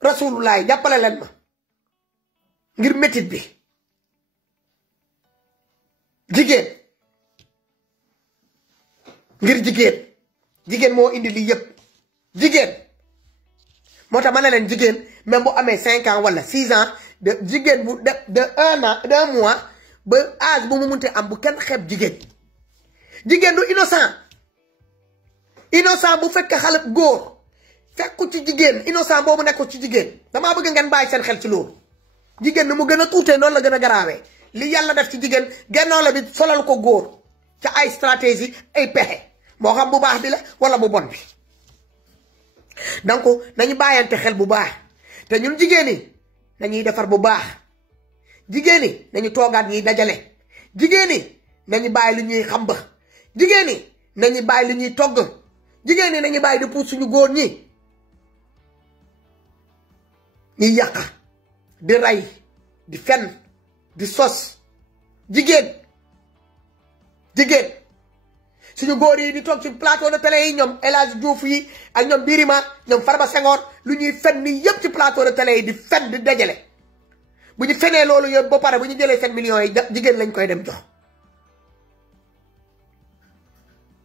rasulullah jàppale leen ma ngir métit bi jigéen ngir jigéen moo indi lii yépp jigéen moo tax ma ne leen jigéen même bu amee 5 ans wala 6 ans de jigéen bu de 1 an d'1 mois ba âge bu mu munte am bu kenn xeeb jigéen du innocent bu fekk xale góor fekku ci jigéen innocent boobu nekku ci jigéen damaa bëgg ngeen bàyyi seen xel ci loolu jigéen ni mu gën a tuutee noonu la gën a garaawee li yàlla def ci jigéen gennoo la bi solal ko góor ca ay stratégie ay pexe moo xam bu baax bi la wala bu bon bi donc nañu bàyyante xel bu baax te ñun jigéen ñi nañuy defar bu baax jigéen ñi nañu toogaat ñuy dajale jigéen ñi nañu bàyyi lu ñuy xamba jigéen ñi nañu bàyyi lu ñuy togg jigéen ñi nañu bàyyi di puus suñu góor ñi ñuy yàq di rey di fen di sos jigéen suñu góor yi di toog ci plateau de télé yi ñoom El Hadj Diouf yi ak ñoom Birima ñoom Farba Senghor lu ñuy fen ni yëpp ci plateau de télé yi di fen di dajale bu ñu fenee loolu yëpp ba pare bu ñu jëlee seen millions yi jigéen lañ koy dem jox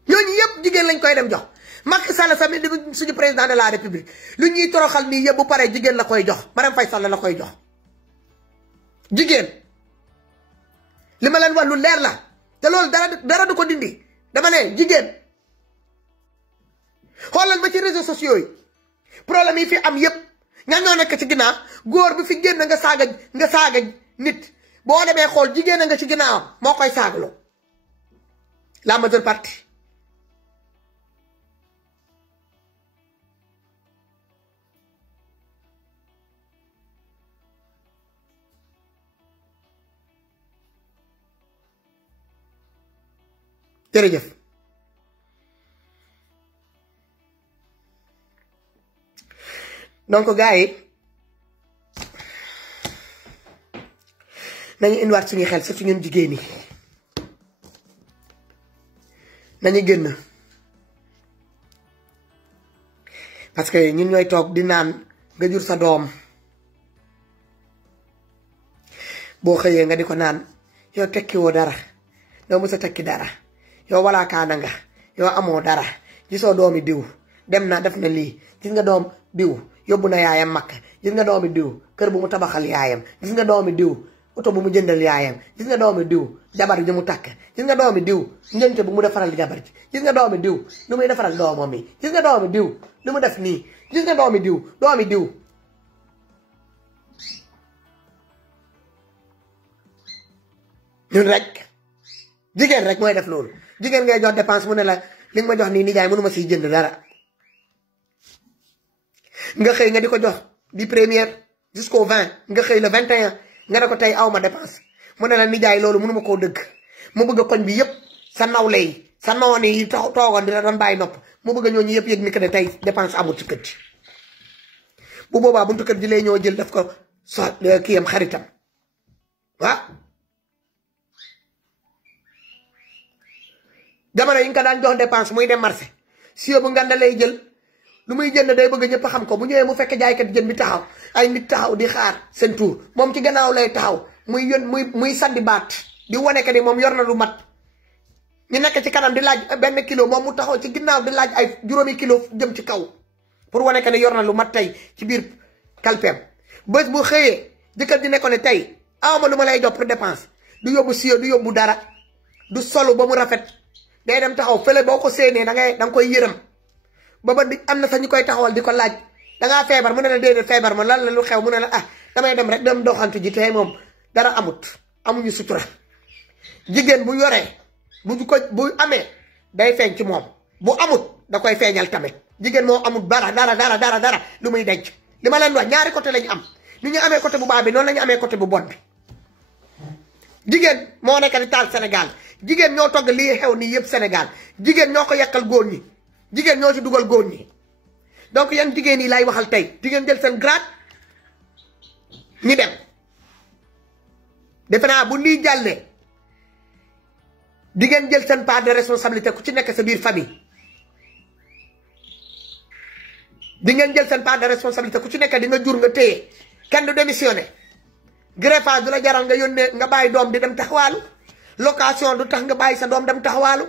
ñooñu yëpp jigéen lañ koy dem jox Macky Sall sami di suñu président de la république lu ñuy toroxal nii yëpp bu pare jigéen la koy jox Marème Faye Sall la koy jox jigéen li ma leen wax lu leer la te loolu dara du ko dindi dama ne jigéen xoolal ma ci réseaux sociaux yi problème yi fi am yépp ña ñoo nekk ci ginnaaw góor bi fi génn nga saaga nit boo demee xool jigéen a nga ci ginnaawam moo koy saagaloo la majeure partie jërëjëf donc gars yi nañu indiwaat suñu xel surtout ñun jigéen ñi nañu génn parce que ñun ñooy toog di naan nga jur sa doom boo xëyee nga di ko naan yow tekki woo dara doo mës a tekki dara yow walaa kaana nga yow amoo dara gisoo doomi diw dem na def na lii gis nga doom diw yóbbu na yaayam makk gis nga doomi diw kër bu mu tabaxal yaayam gis nga doomi diw oto bu mu jëndal yaayam gis nga doomi diw jabar ji mu takk gis nga doomi diw ngénte bu mu defaral jabar ji gis nga doomi diw lu muy defaral doomam yi gis nga doomi diw lu mu def nii gis nga doomi diw ñun rek jigéen rek mooy def loolu jigéen ngay jox dépense mu ne la li nga ma jox nii nijaay mënuma siy jënd dara nga xëy nga di ko jox di première jusqu'au 20 nga xëy le 21 nga ne ko tey aw ma dépense mu ne la nijaay loolu mënuma koo dëgg mu bëgg koñ bi yëpp sa nawle yi sa noon yi toogoon dina doon bàyyi nopp mu bëgg ñooñu yëpp yëg ni que ne tey dépense amul ci kër gi bu boobaa buntu kër gi lay ñoo jël daf ko kii am xaritam waaw jamono yi nga ko daan jox dépense muy dem marché si bu nganda lay jël lu muy jënd day bëgg ñëpp xam ko bu ñëwee mu fekk jaaykat jën bi taxaw ay nit taxaw di xaar seen tour moom ci gannaaw lay taxaw muy sandi baat di wane que ni moom yor na lu mat ñu nekk ci kanam di laaj benn kilo moom mu taxaw ci ginnaaw di laaj ay juróomi kilo jëm ci kaw pour wane que ni yor na lu mat tey ci biir kalpeem bés bu xëyee jëkkër ji ne ko ne tey awma lu ma lay jox pour dépense du yóbbu siyo du yóbbu dara du solu ba mu rafet day dem taxaw fële boo ko séenee da nga koy yërëm ba di am na sax ñu koy taxawal di ko laaj dangaa feebar mu ne la déedéet feebar ma lan la lu xew mu ne la damay dem rek dem doxantu ji tey moom dara amuñu sutura jigéen bu yoree bu amee day feeñ ci moom bu amut da koy feeñal tamit jigéen moo amut dara lu muy denc li ma leen wax ñaari côté lañu am ni ñu amee côté bu baax bi noonu la ñu amee côté bu bon bi jigéen moo nekk di taal Sénégal jigéen ñoo togg lii xew nii yëpp Sénégal jigéen ñoo ko yekkal góor ñi jigéen ñoo ci dugal góor ñi donc yan jigéen yi lay waxal tey jigéen jël seen grade ñi dem defe naa bu lii jàllee jigéen jël seen part de responsabilité ku ci nekk sa biir famille di ngeen jël seen part de responsabilité ku ci nekk di nga jur nga téye kenn du démissionné greffage du la jaral nga yónnee nga bàyyi doom di dem taxawaalu location du tax nga bàyyi sa doom dem taxawaalu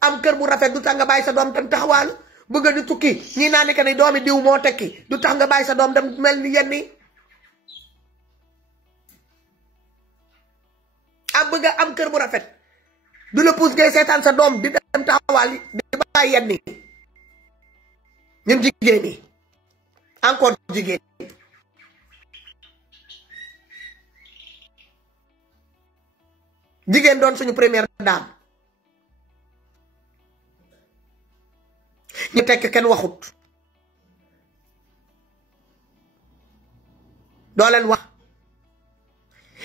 am kër bu rafet du tax nga bàyyi sa doom dem taxawaalu bëgg di tukki ñii naa ni que ni doomi diw moo tekki du tax nga bàyyi sa doom dem mel ni yenn yi am bëgg am kër bu rafet du la pousse ngay seetaan sa doom di dem taxawaal di bàyyi yenn yi ñun jigéen ñi encore jigéen jigéen doon suñu première dame ñu tekk kenn waxut doo leen wax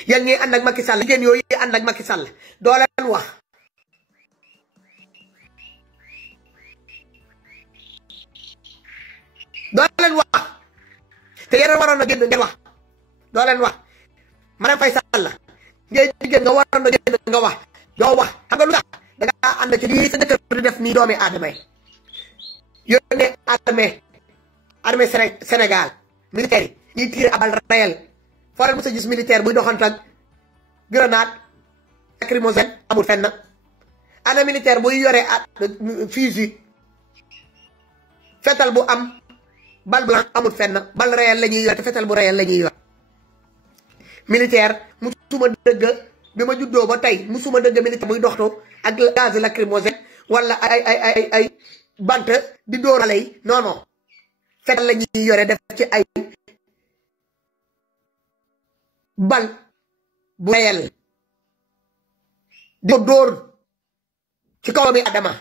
yéen ñi ànd ak Macky Sall jigéen yooyu ànd ak Macky Sall doo leen wax te yéen waroon na génn ngeen wax doo leen wax Marème Faye Sall ngay jigéen nga waroon na génn nga wax doo wax xam nga lu tax da ngaa ànd ci lii sa jëkkër di def nii doomi aadama yónnee armée Sénégal militaire yi ñuy tiré à balles réelles foo leen mos a gis militaire buy doxantu ak grenade lacrymogène amul fenn ana militaire buy yore fusil fetal bu am balle blanche amul fenn balle réelle la ñuy yor te fetal bu réelle la ñuy yor militaire musuma dëgg bi ma juddoo ba tey musuma dëgg militaire buy doxtu ak gaz lacrymogène wala ay bant di dóor xale yi non non fetal la ñuy yore def ci ay bal bu réel di ko dóor ci kaw mi Adama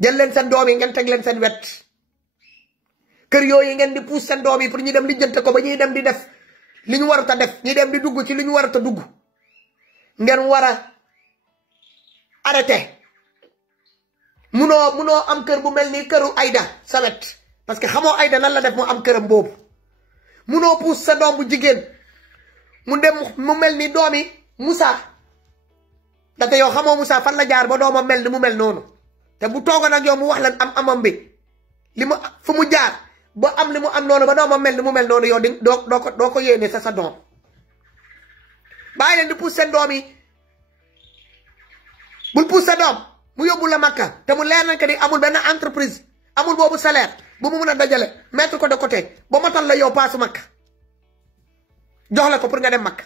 jël leen seen doom yi ngeen teg leen seen wet kër yooyu ngeen di pousse seen doom yi pour ñu dem lijjante ko ba ñuy dem di def li ñu warut a def ñuy dem di dugg ci li ñu warut a dugg ngeen war a arrêté munoo am kër bu mel ni këru Aïda sa wet parce que xamoo Aïda lan la def mu am këram boobu munoo pousse sa doom bu jigéen mu dem mu mel ni doomi Moussa ndaxte yow xamoo Moussa fan la jaar ba doomam mel ni mu mel noonu te bu toogoon ak yow mu wax leen amam bi li mu fu mu jaar ba am li mu am noonu ba doomam mel ni mu mel noonu yow di doo ko yéene sa doom bàyyi leen di pousse seen doom yi bul pousse sa doom mu yóbbu la Makka te mu leer nañ que ni amul benn entreprise amul boobu salaire bu mu mun a dajale mettre ko de côté ba matal la yow paasu Makka jox la ko pour nga dem Makka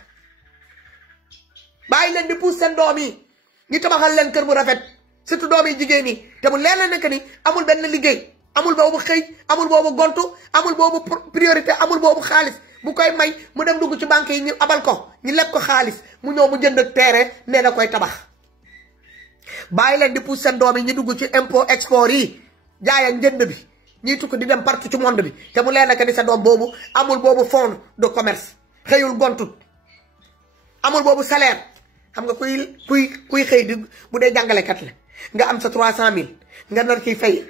bàyyi leen di pousse seen doom yi ñu tabaxal leen kër bu rafet surtout doom yi jigéen ñi te mu leer leen que ni amul benn liggéey amul boobu xëy amul boobu gontu amul boobu priorité amul boobu xaalis bu koy may mu dem dugg ci banque yi ñu abal ko ñu leb ko xaalis mu ñëw mu jënd terrain nee na koy tabax bàyyi leen di pousse seen doom yi ñu dugg ci impôt export yi jaay ak njënd bi ñuy tukk di dem partout ci monde bi te mu leer na que ni sa doom boobu amul boobu fonds de commerce xëyul gontut amul boobu salaire xam nga kuy xëy di bu dee jàngalekat la nga am sa 300000 nga nar ciy fay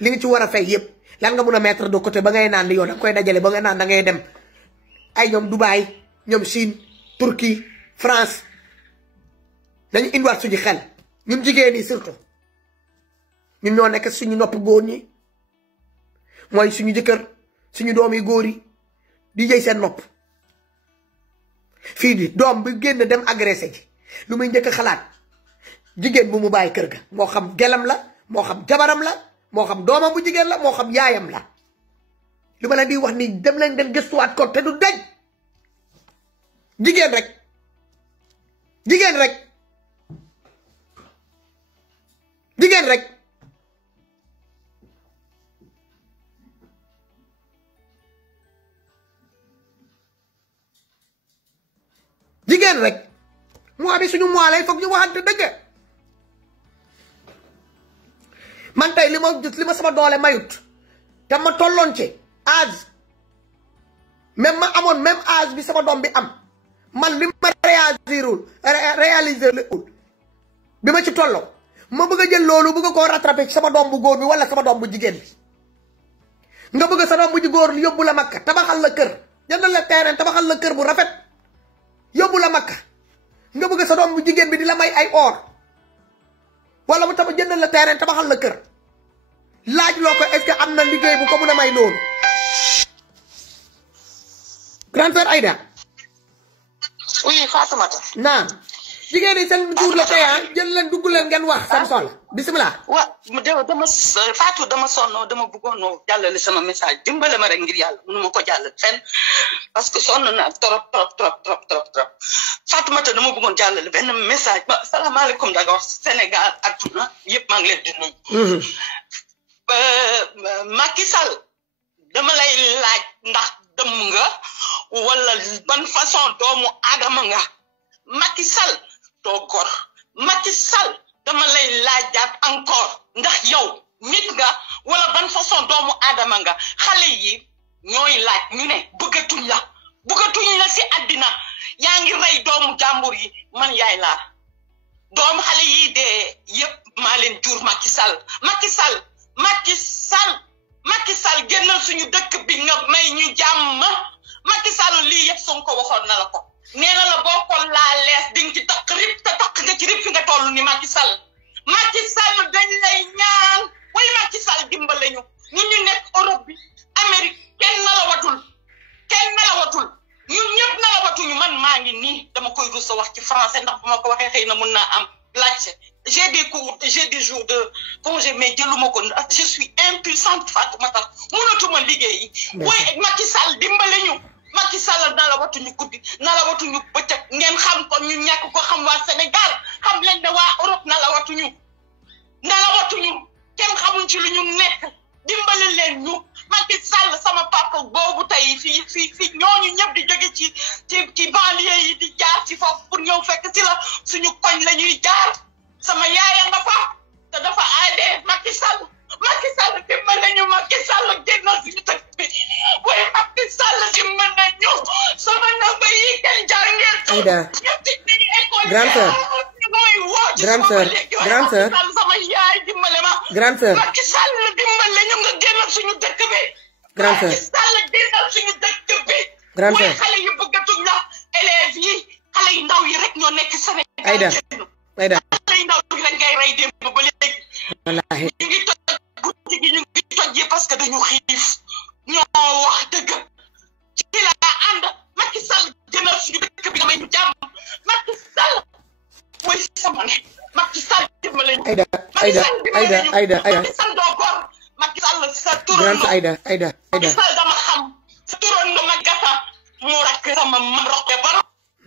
li nga ci war a fay yëpp lan nga mun a mettre de côté ba ngay naan yow da nga koy dajale ba nga naan da ngay dem ay ñoom Dubaï ñoom Chine Turquie France dañu indiwaat suñu xel ñun jigéen ñi surtout ñun ñoo nekk suñu nopp góor ñi mooy suñu jëkkër suñu doom yi góor yi di jëy seen nopp fii di doom bi génn dem agressé ji lu muy njëkk xalaat jigéen bu mu bàyyi kër ga moo xam gelam la moo xam jabaram la moo xam doomam bu jigéen la moo xam yaayam la li ma leen di wax ni dem leen dem gëstuwaat ko te du daj jigéen rek jigéen rek jigéen rek jigéen rek mois bi suñu mois lay foog ñu waxante dëgg man tey li ma sama doole mayut te ma tolloon ci âge même ma amoon même âge bi sama doom bi am man li ma réaliser ul bi ma ci tolloo ma bëgg a jël loolu bëgg koo rattraper ci sama doom bu góor bi wala sama doom bu jigéen bi nga bëgg sa doom bu góor yóbbu la Makka tabaxal la kër jëndal la terrain tabaxal la kër bu rafet yóbbu la Makka nga bëgg sa doom bu jigéen bi di la may ay or wala mu jëndal la terrain tabaxal la kër laaj loo ko est-ce que am na liggéey bu ko mun a may loolu grande sœur Aïda. oui Fatoumata. naam jigéen ñi seen tuur la tey jël leen dugg leen ngeen wax seen soxla bisimilah. Fatou dama sonn dama bëggoon jàllale sama message dimbale ma rek ngir yàlla mënuma ko jàllale fenn parce que sonn naa trop Fatoumata dama bëggoon jàllale benn message ba salaamaaleykum da nga wax Sénégal adduna yëpp maa ngi leen di nuyu. Macky Sall dama lay laaj ndax dëmm nga wala ban façon doomu aadama nga Macky Sall doo gor Macky Sall dama lay laajaat encore ndax yow nit nga wala ban façon doomu aadama nga xale yi ñooy laaj ñu ne bëggatuñ la si àddina yaa ngi rey doomu jàmbur yi man yaay laa doomu xale yi dee yëpp maa leen jur Macky Sall génnal suñu dëkk bi nga may ñu jàmm Macky Sall lii yëpp Sonko waxoon na la ko nee na la boo ko laalees di nga ci takk rip te takk nga ci rip fi nga toll ni Macky Sall dañ lay ñaan way Macky Sall dimbale ñu ñu nekk Europe bi Amérique kenn nalawatul ñun ñëpp nalawatuñu man maa ngi nii dama koy rus a wax ci français ndax bu ma ko waxee xëy na mun naa am laajte j'ai des cours j'ai des jours de congé mais jëluma ko je suis impuissante Fatoumata mënatuma liggéey way Macky Sall dimbale ñu Macky Sall nalawatuñu guddi nalawatuñu bëccëg ngeen xam ko ñu ñàkk ko xam waa Sénégal xam leen ne waa Europe nalawatuñu kenn xamuñ ci lu ñu nekk dimbale leen ñu Macky Sall sama papa boobu tey fii ñooñu ñëpp di jóge ci banlieue yi di jaar ci foofu pour ñëw fekk ci la suñu koñ la ñuy jaar sama yaaya nga fa te dafa aadee Macky Sall dimbale ñu Macky Sall génnal suñu dëkk bi way Macky Sall dimbale ñu sama ndongo yi kenn jàngee Aïda grande sœur sama yaay dimbale ma grande sœur Macky Sall dimbale ñu nga génnal suñu dëkk bi grande sœur Macky Sall génnal suñu dëkk bi grande sœur xale yu bëggatuñ la élèves yi xale yu ndaw yi rek ñoo nekk Sénégal Aïda xale yu ndaw yi rek ngay rey démb ba léegi wallaahi ñu ngi toj guddi gi ñu ngi toj parce que dañu xiif ñoo wax dëgg ci la ànd Macky Sall génnal suñu dëkk bi nga may ñu jàmm Macky Sall mooy sama ne Macky Sall dimbale ñu Aïda Macky Sall doo gor Macky Sall sa tur grande Aïda Macky Sall dama xam sa turando ma gasa moo rakk sama mam roqe baro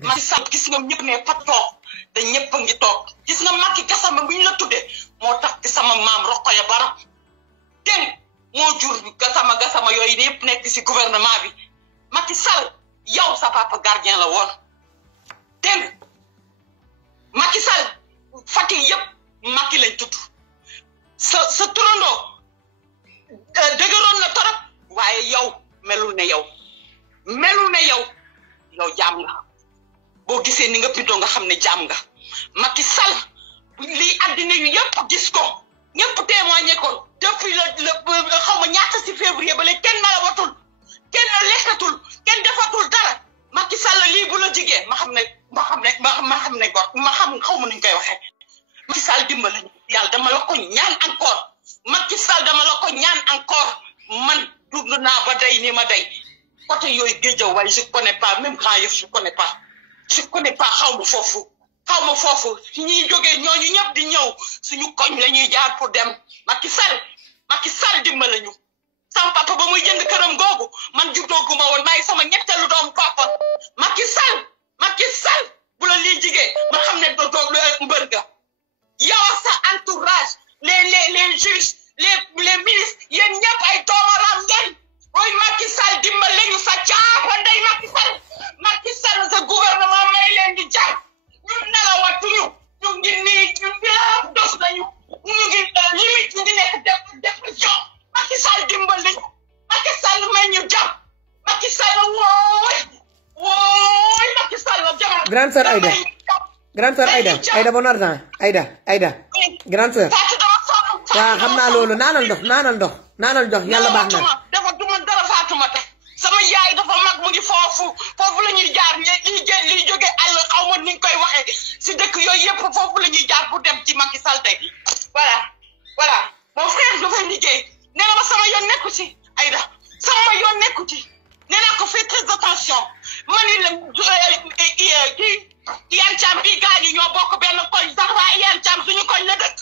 Macky Sall gis nga ñëpp ne fa toog te ñëpp a ngi toog gis nga Macky Gassama bu ñu la tuddee moo tax ci sama maam roqoya baro dégg moo jur Gassama yooyu yëpp nekk si gouvernement bi Macky Sall yow sa papa gardien la woon dégg Macky Sall Fatick yëpp Macky lañ tudd sa turandoo dëgëroon na torop waaye yow melul ne yow jaam nga boo gisee ni nga bindoo nga xam ne jaam nga Macky Sall lii addina yu yëpp gis ko ñëpp témoigné ko depuis le xaw ma ñaata si février ba léegi kenn nalawatul kenn lekkatul kenn defatul dara Macky Sall lii bu la jigee ma xam ne xaw ma nuñ koy waxee Macky Sall dimbali yàlla dama la ko ñaan encore Macky Sall dama la ko ñaan encore man dund naa ba day ni ma day côté yooyu Guédiawaye je connais pas même Grand Yoff je connais pas xaw ma foofu si ñuy jógee ñooñu ñëpp di ñëw suñu koñ la ñuy jaar pour dem Macky Sall dimbali ñu sama papa ba muy jënd këram googu man juddooguma woon maay sama ñetteelu doomu papa Macky Sall bu la lii jigee ma xam ne dootoo mbër ga yow sa entourage les juges les ministres yéen ñëpp ay doomaram ngeen ooy Macky Sall dimbali ñu sa caapa ndey Macky Sall sa gouvernement may leen di jaar ñun nelawatuñu ñu ngi nii ñu ngi dos nañu ñu ngi limite ñu ngi nekk dépression Macky Sall dimbali ñu Macky Sall may ñu jàmm Macky Sall wooy Macky Sall jàmm grande sœur Aïda bon argent Aïda grande sœur waaw xam naa loolu naanal ndox yàlla baax na dafa duma dara Fatoumata sama yaay dafa mag mu ngi foofu la ñuy jaar liy jóge àll xaw ma ni ñu koy waxee si dëkk yooyu yëpp foofu la ñuy jaar pour dem ci Macky Sall tey voilà mon frère dafay liggéey nee na ma sama yoon nekku ci Aïda sama yoon nekku ci nee naa ko fais très attention ma ni la kii Iyane Thiam bii gaañu ñoo bokk benn koñ sax waa Iyane Thiam suñu koñ la dëkk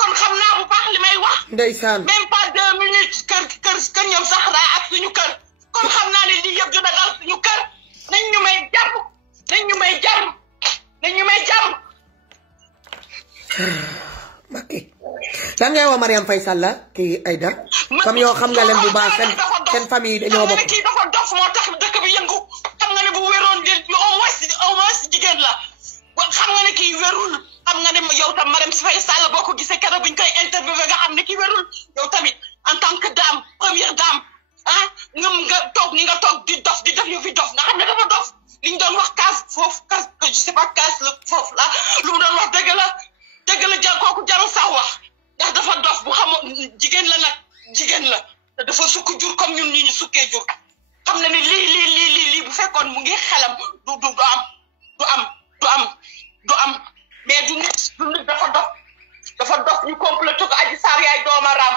kon xam naa bu baax li may wax ndeysaan même pas 2 minutes kër ñoom Zahra ak suñu kër kon xam naa ne lii yëpp dina dal suñu kër nañ ñu may jàmm Macky lan ngay wax Marième Faye Sall kii Aïda comme yow xam nga leen bu baax seen famille dañoo bokk kii dafa dof moo tax dëkk bi yëngu xam nga ne bu wéroon di au moins jigéen la xam nga ne kii wérul xam nga ne yow tam Marième Faye Sall boo ko gisee keroog buñ koy interviewé nga xam ne kii wérul yow tamit en tant que dame première dame nga toog ni nga toog di def yu fi dof nga xam ne dafa dof liñ doon wax case foofu case je sais pas case la foofu la lu mu doon wax dëgg la jar kooku jarul sax wax ndax dafa dof bu xamoon jigéen la te dafa sukk jur comme ñun ñu sukkee jur xam na ne lii bu fekkoon mu ngi xelam du am mais du nit dafa dof ñu complété ko Adji Sarr yaay dooma raam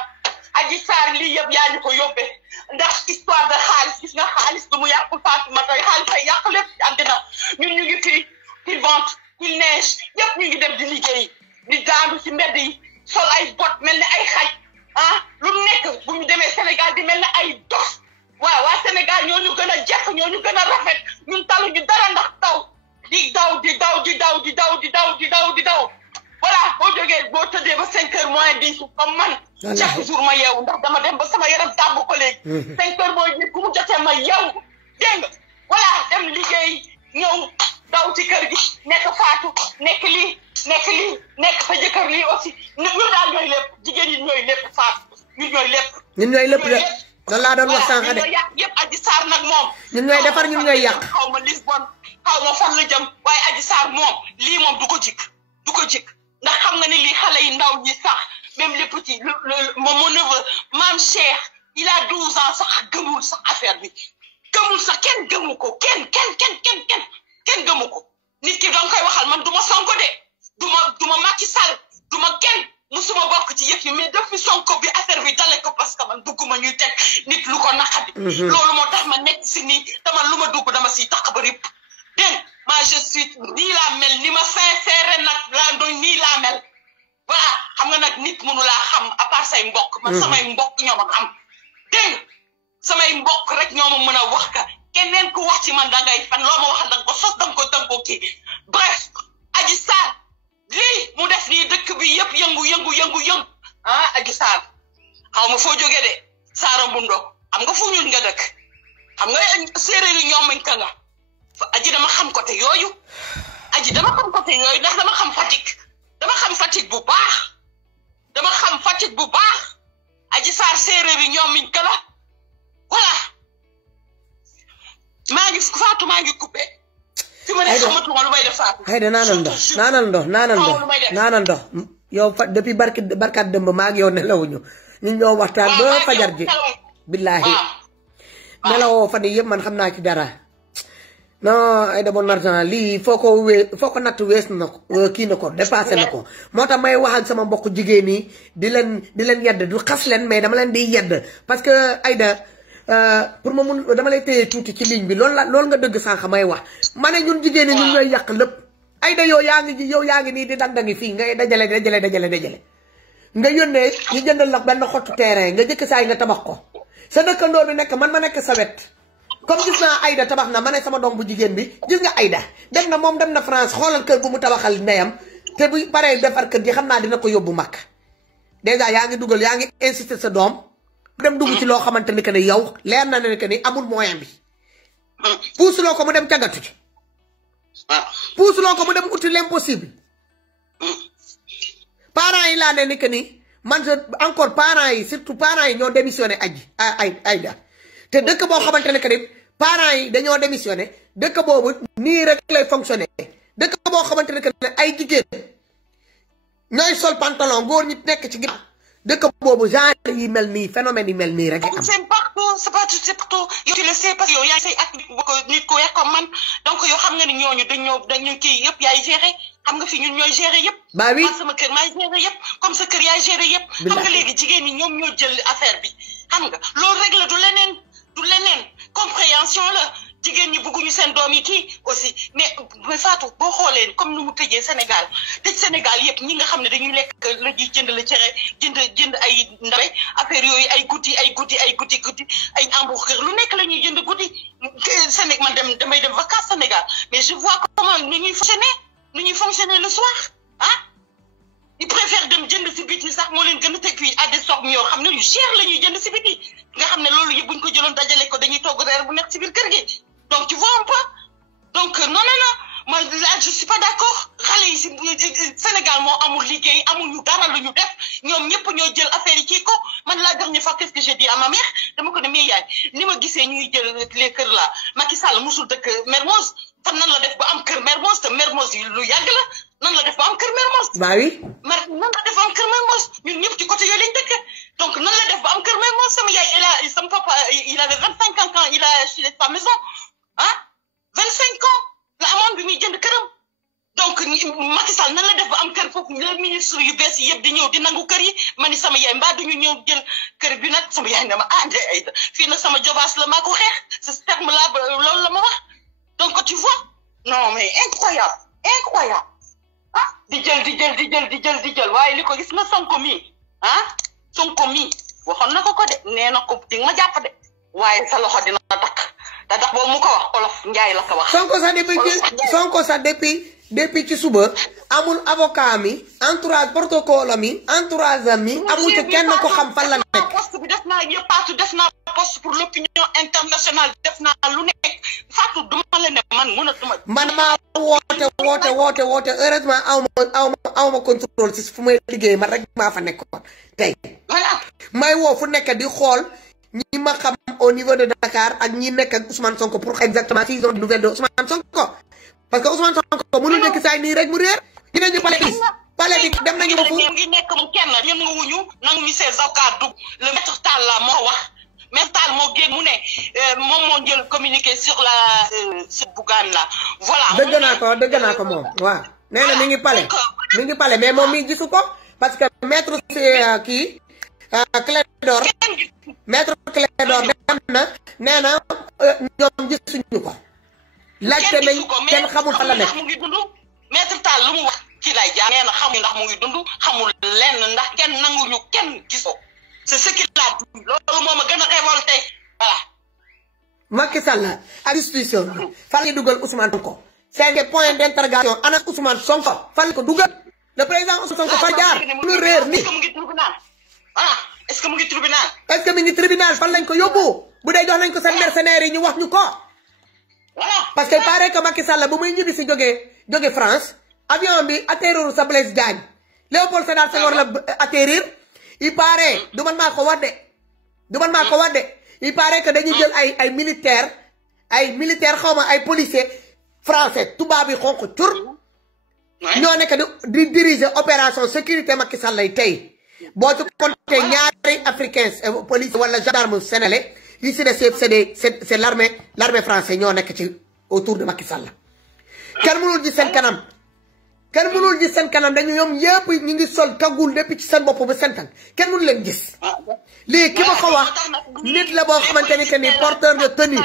Adji Sarr lii yëpp yaa ñu ko yóbbee ndax histoire de xaalis gis nga xaalis du mu yàqul Fatoumata xaalis ay yàq lépp ci àddina ñun ñu ngi fii il vente il neige yëpp ñu ngi dem di liggéey di daandu ci mbedd yi sol ay bot mel ni ay xaj lu nekk bu ñu demee Sénégal di mel ni ay dof waa Sénégal ñoo ñu gën a jekk ñoo ñu gën a rafet ñun taluñu dara ndax taw di daw voilà boo jógee boo tëddee ba 5h moins 10 comme man chaque jour ma yeewu ndax dama dem ba sama yaram tàmb ko léegi 5h moins 10 ku mu jotee ma yeewu dégg nga voilà dem liggéey ñëw daw ci kër gi nekk Fatou nekk lii nekk sa jëkkër lii aussi ñun daal ñooy lépp jigéen ñi ñooy lépp Fatou ñun ñooy lépp loolu laa doon wax sànq de yëpp Adji Sarr nag moom ñun ñooy defar ñun ñooy yàq xaw ma Lisbonne xaw ma fan la jëm waaye Adji Sarr moom lii moom du ko jik ndax xam nga ne lii xale yi ndaw ñi sax même les petits mon neveu Mame Cheikh il a 12 ans sax gëmul sax affaire bi gëmul sax kenn gëmu ko kenn gëmu ko nit ki danga koy waxal man duma Sonko de duma Macky Sall duma kenn musuma bokk ci yëf yi mais depuis Sonko bi affaire bi dale ko parce que man bëgguma ñuy teg nit lu ko naqadi loolu moo tax ma nekk si nii dama lu ma dugg dama siy tax ba rip dégg ma je suis nii laa mel ni ma sincère nag laa doon nii laa mel voilà xam nga nag nit mënu laa xam à part say mbokk man samay mbokk ñoo ma xam dégg samay mbokk rek ñoo ma mën a wax ka keneen ku wax ci man dangay fan loo ma waxal danga ko sos danga ko kii bref Adji Sarr lii mu def nii dëkk bi yëpp yëngu ah Adji Sarr xaw ma foo jógee de Saara Mbundo xam nga fu ñuul nga dëkk xam nga séeréer yi ñoom mañ ka nga Adji dama xam côté yooyu Adji dama xam côté yooyu ndax dama xam Fatick bu baax Adji Sarr séeréer yi ñoom miñ ka la voilà maa ngi coupé fi ma ne xamatuma lu may def Fatou Aïda naanal ndox yow depuis barkat dëmb maa ngi yow nelawuñu ñu ñoo waxtaan ba fajar ji billaahi nelawoo fan yii yëpp man xam naa ci dara non Aïda Bon Argent lii foo ko natt wees na ko kii na ko dépassé na ko moo tax may wax ak sama mbokk jigéen ñi di leen yedd du xas leen mais dama leen di yedd parce que Aïda pour ma mun dama lay téye tuuti ci ligne bi loolu nga dëgg sànq may wax ma ne ñun jigéen ñi ñun ñooy yàq lépp Aïda yow yaa ngi nii di dandangi fii ngay dajale nga yónnee ñu jëndal la benn xottu terrain nga jëkk saay nga tabax ko sa dëkkandoo bi nekk man ma nekk sa wet comme gis naa Aïda tabax na ma ne sama doom bu jigéen bi gis nga Aïda dem na France xoolal kër gu mu tabaxal ndeyam te bu paree defar kër gi xam naa dina ko yóbbu mag dèjà yaa ngi insister sa doom dem dugg ci loo xamante ni que ne yow leer na ne que ni amul moyen bi puusuloo ko mu dem càggatu ci puusuloo ko mu dem uti l'impossible parents yi laa ne ni que ni man encore parents yi surtout parents yi ñoo démissionné Aïda te dëkk boo xamante ne que ni parents yi dañoo démissionné dëkk boobu nii rek lay fonctionné dëkk boo xamante ne que ne ay jigéen ñooy sol pantalon góor ñi nekk ci ginnaaw dëkk boobu genre yi mel nii phénomène yi mel nii rek am. c'est partout yow tu le sais parce que yow yaa ngi say ak nit ku weex comme man donc yow xam nga ni ñooñu dañu kii yëpp yaay géré xam nga fi ñun ñooy géré yëpp. bah oui man sama kër maay géré yëpp comme sa kër yaay géré yëpp. xam nga léegi jigéen ñi ñoom ñoo jël affaire bi xam nga loolu rek la du leneen compréhension la jigéen ñi bëgguñu seen doom yi kii aussi mais Fatou boo xoolee comme nu mu tëjee Sénégal yëpp ñi nga xam ne dañuy lekk la ñuy jënd la cere jënd ay ndawe affaire yooyu ay guddi ay hamburger lu nekk la ñuy jënd guddi Sénégal man damay dem vacances Sénégal mais je vois comment nu ñuy fonctionner le soir ah ils préfèrent dem jënd si biti sax moo leen gën a teg fii à des sommes yoo xam ne yu cher la ñuy jënd si biti nga xam ne loolu yëpp buñ ko jëloon dajale ko dañuy togg reer bu nekk si biir kër gi donc tu vois un peu donc non moi là je suis pas d'accord xale yi si Sénégal moo amul liggéey amuñu dara lu ñu def ñoom ñëpp ñoo jël affaire yi kii ko man la dernière fois qu'est-ce que j'ai dit à ma mère dama ko ne mais yaay ni ma gisee ñuy jël les kër la Macky Sall musul dëkk Mermoz fan nan la def ba am kër Mermoz te Mermoz yi lu yàgg la nan la def ba am kër Mermoz. bah oui. nan la def ba am kër Mermoz ñun ñëpp ci côté yooyu lañ dëkk donc nan la def ba am kër Mermoz sama yaay sama papa il avait 25 ans quand il a acheté sa maison ah 25 ans la amoon bi muy jënd këram donc Macky Sall nan la def ba am kër foofu le ministre yu bees yi yëpp di ñëw di nangu kër yi ma ni sama yaay mbaa duñu ñëw jël kër bi nag sama yaay ne ma Ndeye Aïda fii nag sama jobaas la maa ko xeex ce terme là loolu la ma wax donc tu vois non mais incroyable ah di jël waaye li ko gis nga Sonko mi waxoon na ko de nee na ko di nga ma jàpp de waaye sa loxo dina takk te tax boobu mu ko wax olof Njaay la ko wax. Sonko sax depuis ci suba amul avocat mi entourage protocole mi entourage mi amul ci kenn ko xam fan la nekk. poste bi def naa yëpp Fatou def naa poste pour l'opinion internationale def naa lu nekk Fatou duma la ne man mënatuma. man maa woote heureusement aw ma contrôle ci fu may liggéey man rek maa fa nekkoon tey. voilà may woo fu nekk di xool ñi ma xam au niveau de Dakar ak ñi nekk ak Ousmane Sonko pour exactement s'ils ont des nouvelles de Ousmane Sonko parce que Ousmane Sonko mënul nekk saa nii rek mu réer. dinañu palais bi dem nañu ba fu. ñu ngi nekk mu kenn ñun nga wuñu nangu ñu ses avocats dugg le maître Tall la moo wax maître Tall moo génn mu ne moom moo jël communiqué sur Bougane la voilà. dëgg naa ko moom waaw. nee na mi ngi palais mais moom mi gisu ko parce que maître kii Clédor dem na nee na ñoom gisuñu ko. laajte nañ kenn xamul fa la nekk. mu ngi dund maître Tall lu mu wax ci lay jaar nee na xamul ndax mu ngi dund xamul lenn ndax kenn nanguñu kenn gis ko c'est ce qu'il a dit loolu moo ma gën a Sall ak justice fan la dugal Ousmane Sonko c'est des points d'interrogation ana Ousmane Sonko fan la ko dugal le président Ousmane Sonko fa jaar lu réer ni est-ce que mu ngi tribunal est-ce que mu ngi tribunal fan lañ ko yóbbu bu dee jox nañ ko seen mercenaires yi ñu wax ñu ko parce que il paraît que Macky Sall bu muy ñibbi si jóge France avion bi atterrir sa Blaise Diagne Léopold Sédar Senghor la atterrir il paraît du man maa ko wax de il paraît que dañuy jël ay militaire xaw ma ay policiers français tubaab yi xonq cur ñoo nekk di diriger opération sécurité Macky Sall lay tey boo ci compté ñaari africains police wala gendarme sénégalais yi si des c'est l'armée français ñoo nekk ci autour de Macky Sall kenn mënul gis seen kanam dañu ñoom yëpp ñu ngi sol kagul depuis ci seen bopp ba seen tànk kenn mënu leen gis lii ki ma ko wax nit la boo xamante ni que ni porteur de tenue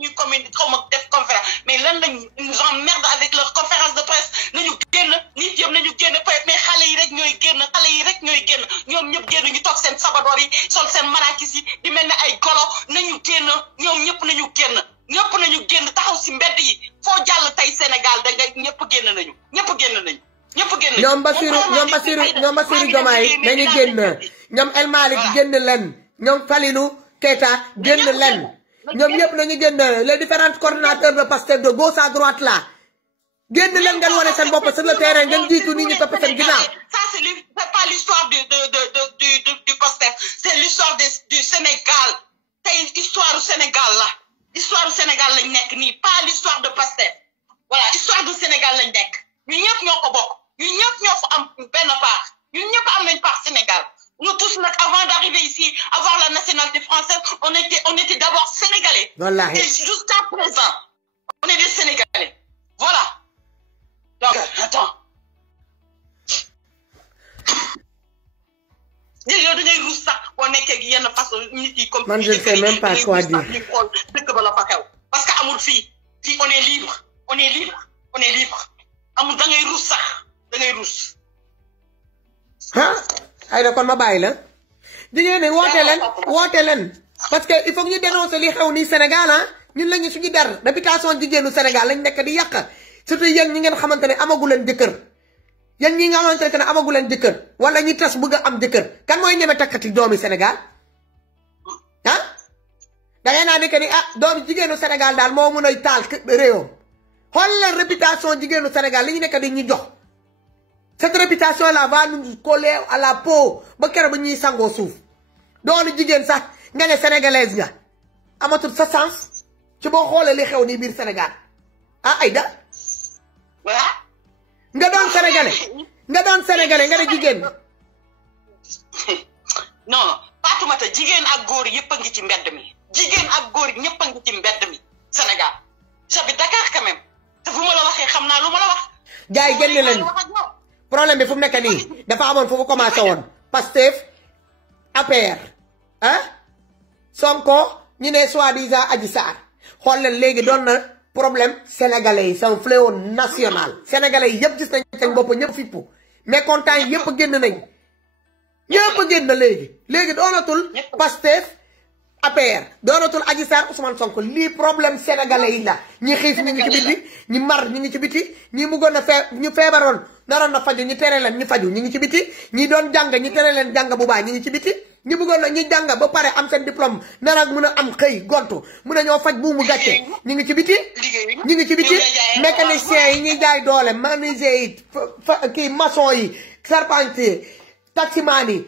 ñu commune xaw ma def conférence mais lan lañ nous emmerde avec leur conférence de presse nañu génn nit yëpp nañu génn mais xale yi rek ñooy génn ñoom ñëpp génn ñu toog seen sabadoor yi sol seen marakis yi di mel ne ay golo nañu génn ñoom ñëpp nañu génn taxaw si mbedd yi foo jàll tey Sénégal da nga ñëpp génn nañu ñoom Bassirou Diomaye nañu génn ñoom El Malick génn leen ñoom Falilou Keita génn leen ñoom ñëpp nañu génn les différents coordinateurs de Pastef de gauche à droite là génn leen ngeen wane seen bopp sur le terrain ngeen jiitu nit ñi topp seen ginnaaw. Ça c'est pas l'histoire du Pastef, c'est l'histoire du Sénégal. tey histoire du Sénégal lañ nekk nii pas l'histoire de Pastef. Voilà, histoire du Sénégal lañ nekk ñun ñëpp ñoo ko bokk ñun ñëpp ñoo fa am benn part ñun ñëpp am nañ part Sénégal. Nous tous, avant d'arriver ici, avoir la nationalité française, on était d'abord sénégalais. Voilà. Et jusqu'à présent, on est des Sénégalais. Voilà. Donc, attends. Man, je ne sais même pas quoi dire. Parce qu'amour fille, on est libre. Amour, da ngay rus sax, da ngay rus. Hein? ay da kon ma bàyyi la jigéen ñi woote leen parce que il faut que ñu dénoncer li xew nii Sénégal ñun lañu suñu der réputation jigéenu Sénégal lañ nekk di yàq surtout yéen ñi ngeen xamante ne amagu leen jëkkër yéen ñi nga xamante ne amagu leen jëkkër wala ñi tas bëgg a am jëkkër kan mooy ñeme takkati doomi Sénégal da ngay naa ne que ni doomi jigéenu Sénégal daal moo mun a taal réewam xool leen réputation jigéenu Sénégal li ñu nekk di ñu jox. Cette réputation-là va nous coller à la peau ba keroog ba ñuy sangoo suuf doolu jigéen sax nga ne sénégalaise nga amatul sa sens ci boo xoolee li xew nii biir Sénégal Aïda nga doon sénégalais nga ne jigéen. non Fatoumata jigéen ak góor yëpp a ngi ci mbedd mi ñëpp a ngi ci mbedd mi Sénégal j'habite Dakar quand même te fu ma la waxee xam naa lu ma la wax. gars yi génne leen problème bi fu mu nekk nii dafa amoon fu mu commencé woon Pastef APR Sonko ñu ne soi-disant Adji Sarr xool leen léegi doon na problème sénégalais yi c'est un fléau national sénégalais yi yëpp gis nañ seen bopp ñëpp fippu mécontents yi yëpp génn nañ ñëpp génn léegi doonatul Pastef APR doonatul Adji Sarr Ousmane Sonko lii problème sénégalais yi la ñi xiif ñu ngi ci biti ñi mar ñu ngi ci biti ñi muggoon a ñu feebaroon naroon na faju ñu tere leen ñu faju ñu ngi ci biti ñi doon jàng ñu tere leen jàng bu baax ñu ngi ci biti ñi bëggoon na ñi jàng ba pare am seen diplôme nar ak mën a am xëy gontu mën a ñoo faj buumu gàcce ñu ngi ci biti mécaniciens yi ñuy jaay doole menuisier yi kii maçon yi charpentier taximan yi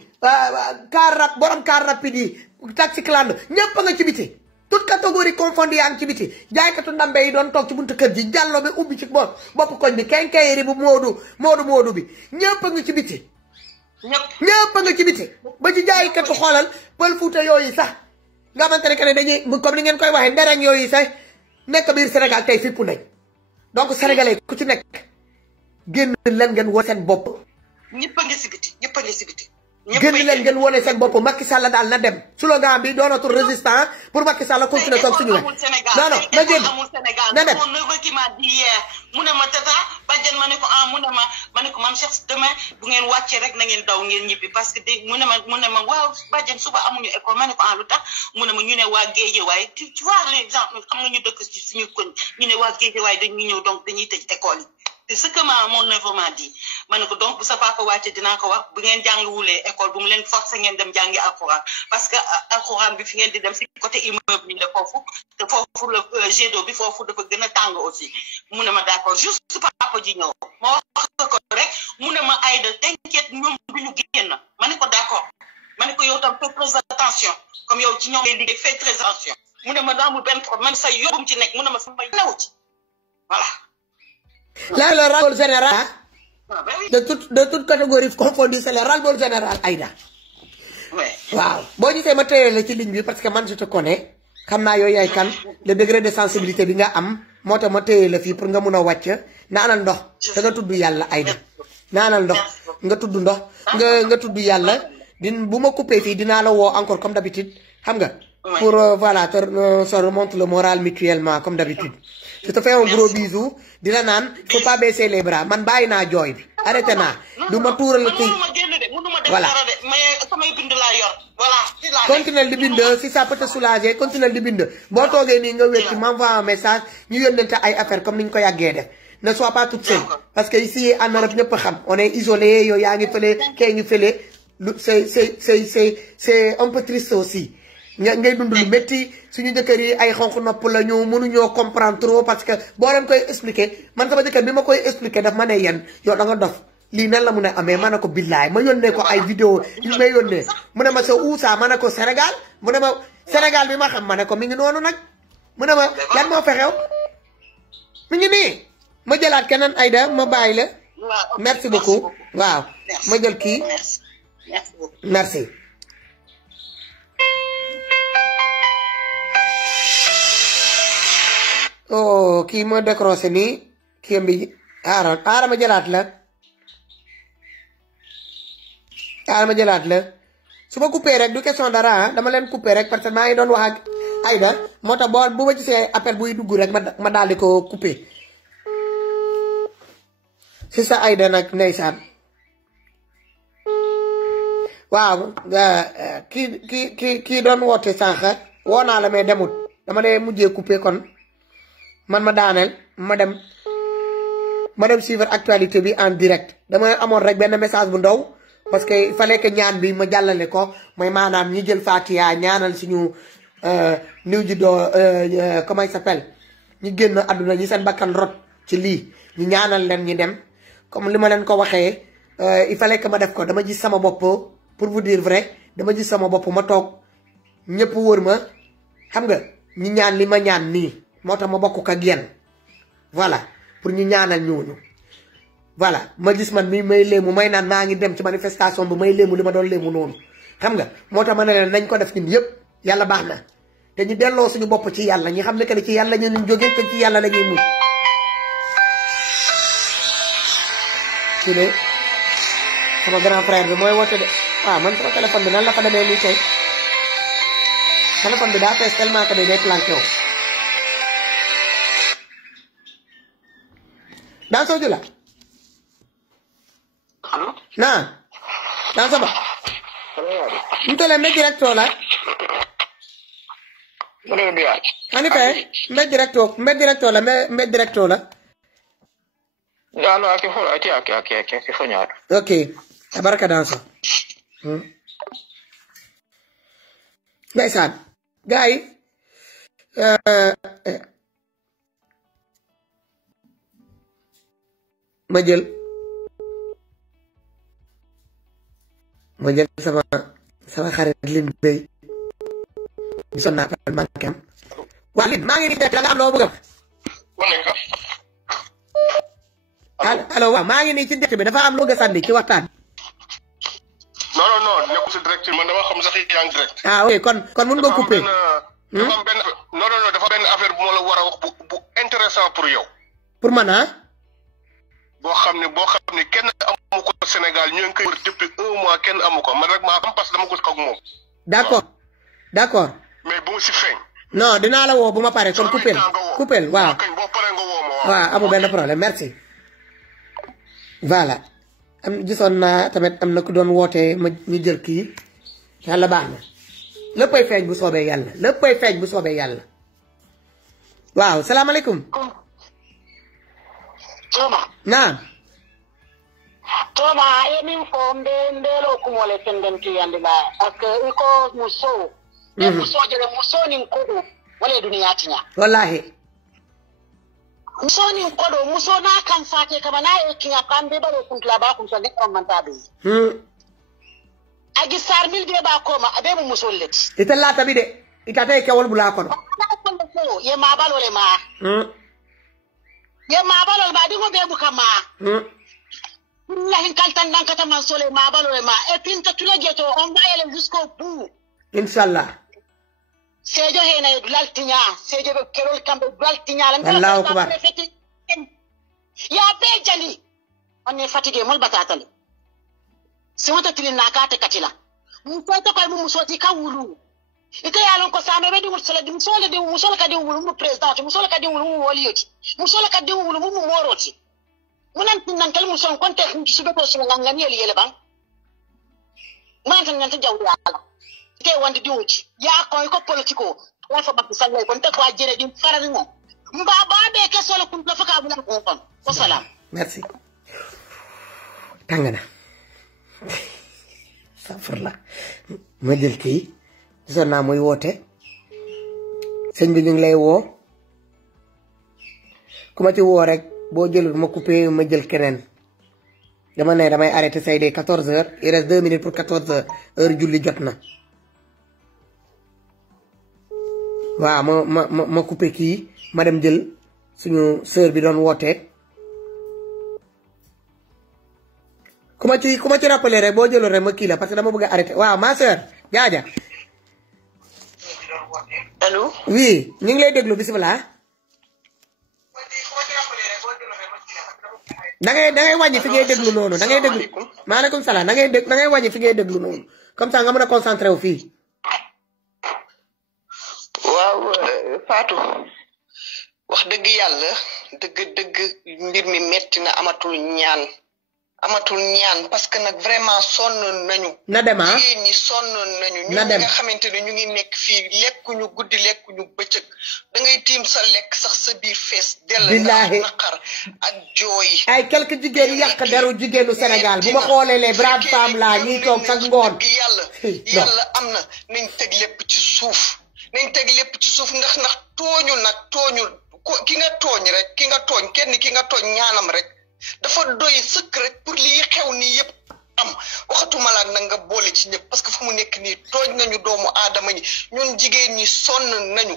borom car rapide yi taxi clando ñëpp a nga ci biti toute catégorie confondue yaa ngi ci biti jaaykatu ndambe yi doon toog ci buntu kër ji jàllo bi ubbi ci bopp koñ bi kenkayeri bu moodu bi ñëpp a nga ci biti ñëpp a nga ci biti ba ci jaaykatu xoolal pël fuuta yooyu sax nga xamante ne que ne dañuy comme ni ngeen koy waxee ndereñ yooyu sax nekk biir Sénégal tey fippu nañ donc sénégalais ku ci nekk génn leen ngeen woo seen bopp ñëpp a ngi si biti génn leen ngeen wone seen bopp Macky Sall daal na dem slogan bi doonatul résistant pour Macky Sall continuer toog suñu wet non non na génn na dem mu ne ma tata bàjjen ma ne ko ma ne ko mam Cheikh demain bu ngeen wàccee rek na ngeen daw ngeen ñibbi parce que mu ne ma waaw bàjjen suba amuñu école ma ne ko lu tax mu ne ma ñu ne waa Guédiawaye tu vois les gens xam nga ñu dëkk ci suñu koñ ñu ne waa Guédiawaye dañuy ñëw donc dañuy tëj école yi c'est ce que mon neveu m'a dit ma ne ko donc bu sa papa wàcce dinaa ko wax bu ngeen jàngiwulee école bu mu leen forcé ngeen dem jàngi alxuraan parce que alxuraan bi fi ngeen di dem si côté immeuble bi la foofu te foofu la jet d'eau bi foofu dafa gën a tàng aussi mu ne ma d'accord juste papa ji ñëw ma wax ko rek mu ne ma Aïda t'inquiète ñoom du ñu génn ma ne ko d'accord ma ne ko yow tam fais très attention comme yow ci ñoom lay liggéey fais très attention mu ne ma daamul benn problème man sa yóbbum ci nekk mu ne ma sama new ci voilà. Là, le ras-le-bol général, de toute catégorie confondue, c'est le ras-le-bol général, Aïda. Waaw boo gisee ma téye la ci ligne bi parce que man je te connais xam naa yooyu yaay kan le degré de sensibilité bi nga am moo tax ma téye la fii pour nga mun a wàcc naanal ndox te nga tudd yàlla Aïda naanal ndox nga tudd ndox nga tudd yàlla bu ma coupé fii dinaa la woo encore comme d'habitude xam nga pour voilà se remonte le moral mutuellement comme d'habitude. Je te fais un gros bisou dina naan faut pas baisser les bras man bàyyi naa jooy bi arrêté naa du ma tuural kii voilà continuel di bind si ça peut te soulager continuel di bind boo toogee nii nga wécc m'envoie un message ñu yónnante ay affaire comme ni ñu ko yàggee def ne sois pas toute seule parce que ici en Europe ñëpp xam on est isolé yow yaa ngi fële kee ngi fële lu c'est un peu triste aussi ngay dund lu métti suñu jëkkër yi ay xonq nopp la ñu mënuñoo comprendre trop parce que boo leen koy expliquer man sama jëkkër bi ma koy expliquer daf ma ne yéen yow da nga dof lii nan la mun a amee ma ne ko billaay ma yónnee ko ay vidéo yu may yónnee mu ne ma sa uusa ma ne ko Sénégal mu ne ma Sénégal bi ma xam ma ne ko mi ngi noonu nag mu ne ma lan moo fexew mi ngi nii ma jëlaat keneen Aïda ma bàyyi la merci beaucoup waaw ma jël kii merci oh kii ma décroché nii kii bi aara ma jëlaat la su ma coupé rek du question dara dama leen coupé rek parce que maa ngi doon wax ak Aïda moo tax bu ma gisee appel buy dugg rek ma daal di ko coupé si sa Aïda nag ndeysaan waaw kii doon woote sànq woo naa la mais demut dama lay mujjee coupé kon man ma daaneel ma dem suivre actualité bi en direct dama amoon rek benn message bu ndaw parce que il fallait que ñaan bi ma jàllale ko mooy maanaam ñi jël Fatiha ñaanal suñu niw ji doo comment il s'appelle ñi génn àdduna ñi seen bakkan rot ci lii ñu ñaanal leen ñi dem comme li ma leen ko waxee il fallait que ma def ko dama gis sama bopp pour vous dire vrai dama gis sama bopp ma toog ñëpp wër ma xam nga ñi ñaan li ma ñaan nii moo tax ma bokk ak yéen voilà pour ñu ñaanal ñooñu voilà ma gis man mi may léemu may naan maa ngi dem ci manifestation bi may léemu li ma doon léemu noonu xam nga moo tax ma ne leen nañ ko def ñun yëpp yàlla baax na te ñu delloo suñu bopp ci yàlla ñi xam ne que ni ci yàlla ñu jógee te ci yàlla la ñuy mujj. kii de sama grand frère bi mooy woote de waaw man sama téléphone bi nan la fa demee nii tey téléphone bi daa fees tellement que day planqué wu. dans ce là non dans ce bas nous te le directeur là en effet me directeur là ok tabaraka dans ça ndeysaan gars yi ma jël sama xarit lin bay gisoon naa appel manqué am waa lin maa ngi nii da nga am loo bëgg a allo waaw maa ngi nii ci direct bi dafa am loo bëgg a sànni ci waxtaan non nekkul si direct man dama xam sax yaa ngi direct ok kon mun nga couper dafa am benn dafa benn affaire bu ma la war a wax bu intéressant pour yow pour man boo xam ne kenn amu ko Sénégal ñu ngi koy wër depuis 1 mois kenn amu ko man rek maa am parce que dama ko ak moom. d'accord. mais bu mu si feeñ. non dinaa la woo bu ma paree kon coupel waaw. kañ boo paree nga woo ma waaw amul benn problème merci. voilà am gisoon naa tamit am na ku doon wootee ma ñu jël kii yàlla baax na léppay feeñ bu soobee yàlla léppay feeñ bu soobee yàlla. waaw salaamaaleykum. naam. Toma emin fo mbelo kumole tendenti yandi ba parce que iko muso muso jere muso nin kodo wala duniya tinya wallahi muso nin kodo muso na kan sake kama na e kinya kambe bare kuntla ba kun sande on mantabe agi sar mil de ba koma abe mu muso let ita la tabi de ita tay kewol bula kono ye ma balole ma ye ma balole ba dingo be bu kama Wallahi kaltan dan kata masole ma balole ma e pinta tula jeto on va aller jusqu'au bout inshallah sejo he na laltinya sejo be kerol kambe laltinya lan Allahu akbar ya be jali on est fatigué mol batatale si wata tilin na ka ta katila mun ko ta ko mun soti ka wulu ika yalon ko same be di musala di musala ka di wulu mu president musala ka di wulu mu woliyoti musala ka di wulu mu moroti munan tinan kal muson konte sudo ko so ngani yele bang man tan nganta jawdi ala te wandi diwuti ya ko politiko wa fa bakki sallay kon ta ko jere dim faral mo mba ba be ke solo kun fa ka bu ko kon wa salam merci tangana safurla ma jël kii sonna moy wote señ bi ñu ngi lay woo kuma ci woo rek boo jëlul ma coupé ma jël keneen dama ne damay arrêté say de 14h il reste 2 minutes pour 14h heure julli jot na waaw ma coupé kii ma dem jël suñu sœur bi doon wootee ku ma ci rappelé rek boo jëlul rek ma kii la parce que dama bëgg a arrêté waaw ma sœur jaaja allo oui ñu ngi lay déglu bismillah da ngay wàññi fi ngay déglu noonu da ngay déglu maaleykum salaam da ngay wàññi fi ngay déglu noonu comme ça nga mën a concentré wu fii. waaw Fatou wax dëgg yàlla dëgg mbir mi metti na amatul ñaan parce que nag vraiment sonn nañu. na dem jigéen ñi sonn nañu. ñu nga xamante ne ñu ngi nekk fii lekkuñu guddi lekkuñu bëccëg da ngay tiim sa lekk sax sa biir fees. billaahi dell naqar ak jooy. ay quelques jigéen yàq deru jigéenu Sénégal bu ma xoolee les braves femmes là ñuy toog sax ngoon. yàlla am na nañ teg lépp ci suuf. ndax tooñu ki nga tooñ rek ki nga tooñ ñaanam rek. dafa doy sëkk rek pour lii xew nii yëpp am waxatuma la nag nga boole ci ñëpp parce que fu mu nekk nii tooñ nañu doomu aadama ñi ñun jigéen ñi sonn nañu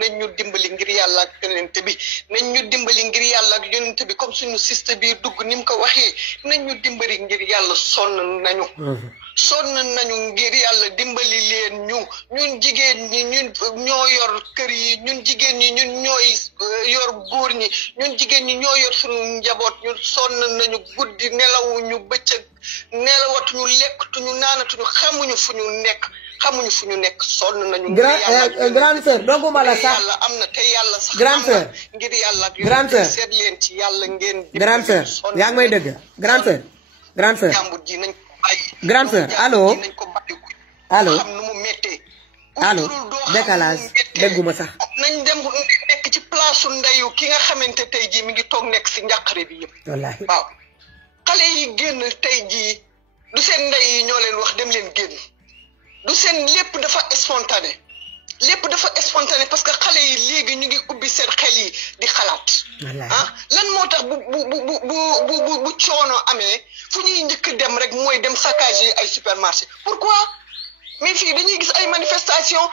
nañ ñu dimbali ngir yàlla ak yonent bi nañ ñu dimbali ngir yàlla ak yonent bi comme suñu système bi dugg ni mu ko waxee nañ ñu dimbali ngir yàlla sonn nañu ngir yàlla dimbali leen ñun jigéen ñi ñun ñoo yor kër yi ñun jigéen ñi ñun ñooy yor góor ñi ñun jigéen ñi ñoo yor suñu njaboot ñun sonn nañu guddi nelawuñu bëccëg nelawatuñu lekkatuñu naanatuñu xamuñu fu ñu nekk sonn nañu. grande sœur doguma la sax yàlla am na te yàlla sax grande sœur ngir yàlla ak grande sœur seet leen ci yàlla ngeen. grande sœur yaa ngi may dëgg grande sœur jàmbur ji nañ grande sœur allo décalage dégguma sax. nañ dem nekk ci place ndeyu ki nga xamante tey jii mi ngi toog nekk si njàqare bi yëpp. wallaahi waaw xale yi génn tey jii du seen ndey yi ñoo leen wax dem leen génn du seen lépp dafa spontané parce que xale yi léegi ñu ngi ubbi seen xel yi di xalaat. lan moo tax bu coono amee fu ñuy njëkk dem rek mooy dem saccage ay supermarché pourquoi mais fii dañuy gis ay manifestation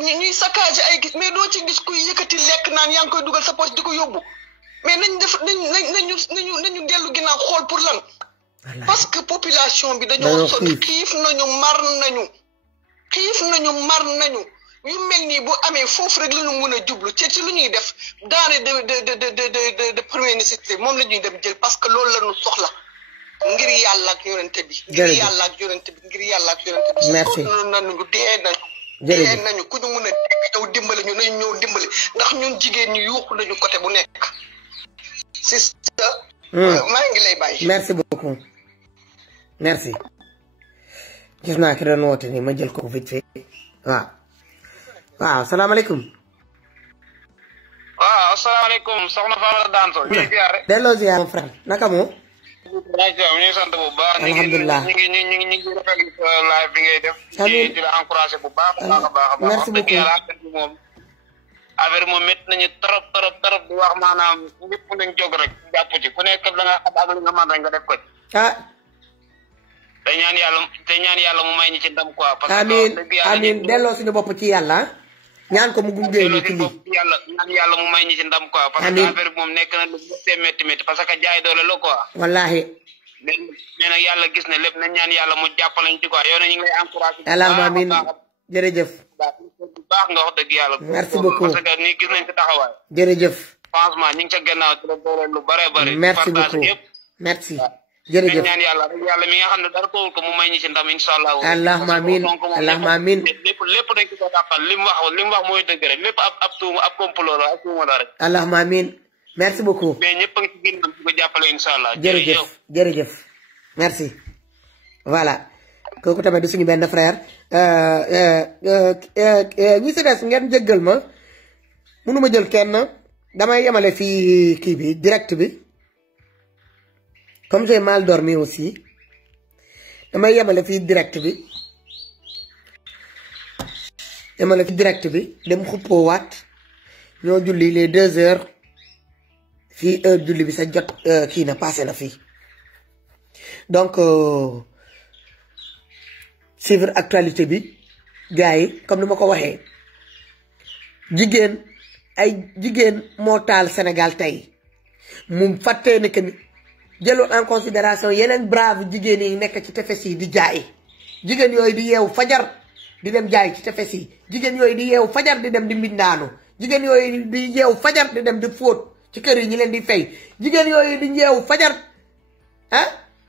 ñuy saccage ay gis mais doo ci gis kuy yëkkati lekk naan yaa ngi koy dugal sa poche di ko yóbbu mais nañu dellu ginnaaw xool pour lan. parce que population bi dañoo sonn xiif nañu mar nañu yu mel nii bu amee foofu rek la ñu mën a jublu ci lu ñuy def denrée de première nécessité moom la ñuy dem jël parce que loolu la ñu soxla ngir yàlla ak yonente bi. ngir yàlla ak yonente bi ngir yàlla ak yonente bi. merci nañu dee nañu. jërëjëf dee nañu ku ñu mën a ñëw dimbali ñu nañu ñëw dimbali ndax ñun jigéen ñi yuuxu nañu côté bu nekk. c'est ça. maa ngi lay bàyyi. merci beaucoup merci. gis naa ki doon woote nii ma jël ko vite fait waaw. waaw salaamaaleykum. waaw asalaamaaleykum soxna Famara Danso. ñu ngi ziar rek. delloo ziar mon frère naka moo. ñu ngi sant bu baax. alhamdulilah ñu ngi rafetlu live bi ngay def. amiin di la encouragé bu baax a baax a baax. merci beaucoup moom affaire moom métti nañu trop trop trop di wax maanaam ñëpp nañ jóg rek jàpp ci ku nekk la nga xam ak li nga mën rek nga def ko ci. ah. te ñaan yàlla mu may ñi ci ndam quoi. parce que amiin delloo suñu bopp ci yàlla. ñaan ko mu gunge ñu ci lii. ñaan yàlla mu may ñi ci ndam quoi. parce que affaire bi moom nekk na lu métti parce que jaay doole la quoi. wallaahi. mais nag yàlla gis ne lépp nañ ñaan yàlla mu jàppale ñu ci quoi yow na ñu ngi lay encouragé. allahumma amiin jërëjëf. bu baax nga wax dëgg yàlla. merci beaucoup parce que nii gis nañ ci taxawaay. jërëjëf. franchement ñu ngi ca gannaaw di la doole lu bare bare. merci beaucoup merci. jërëjëf ñaan yàlla mi nga xam ne dara tawul ko mu may ñi ci ndam incha allah. allahumma amiin allahumma amiin. lépp dañ ko tàppal li mu wax mooy dëgg rek lépp ab tuuma ab complot la ak tuuma la rek. allahumma amiin merci beaucoup. mais ñëpp a ngi ci ginnaaw di ko jàppale incha allah. jërëjëf merci. voilà kooku tamit di suñu benn frère. ñi si des ngeen jéggal ma mënuma jël kenn damay yemale fii kii bi direct bi. comme j'ai mal dormi aussi damay yemale fii direct bi dem xuppoo waat ñoo julli les 2 heures fii heure julli bi sa jot kii na passé na fii donc suivre actualité bi gars yi comme ni ma ko waxee jigéen moo taal Sénégal tey mu fàttee ne que ni jëloon en considération yeneen brave jigéen yi nekk ci tefes yi di jaay jigéen yooyu di yeewu fajar di dem jaay ci tefes yi jigéen yooyu di yeewu fajar di dem di mbindaanu jigéen yooyu di yeewu fajar di dem di fóot ci kër yi ñi leen di fay jigéen yooyu di yeewu fajar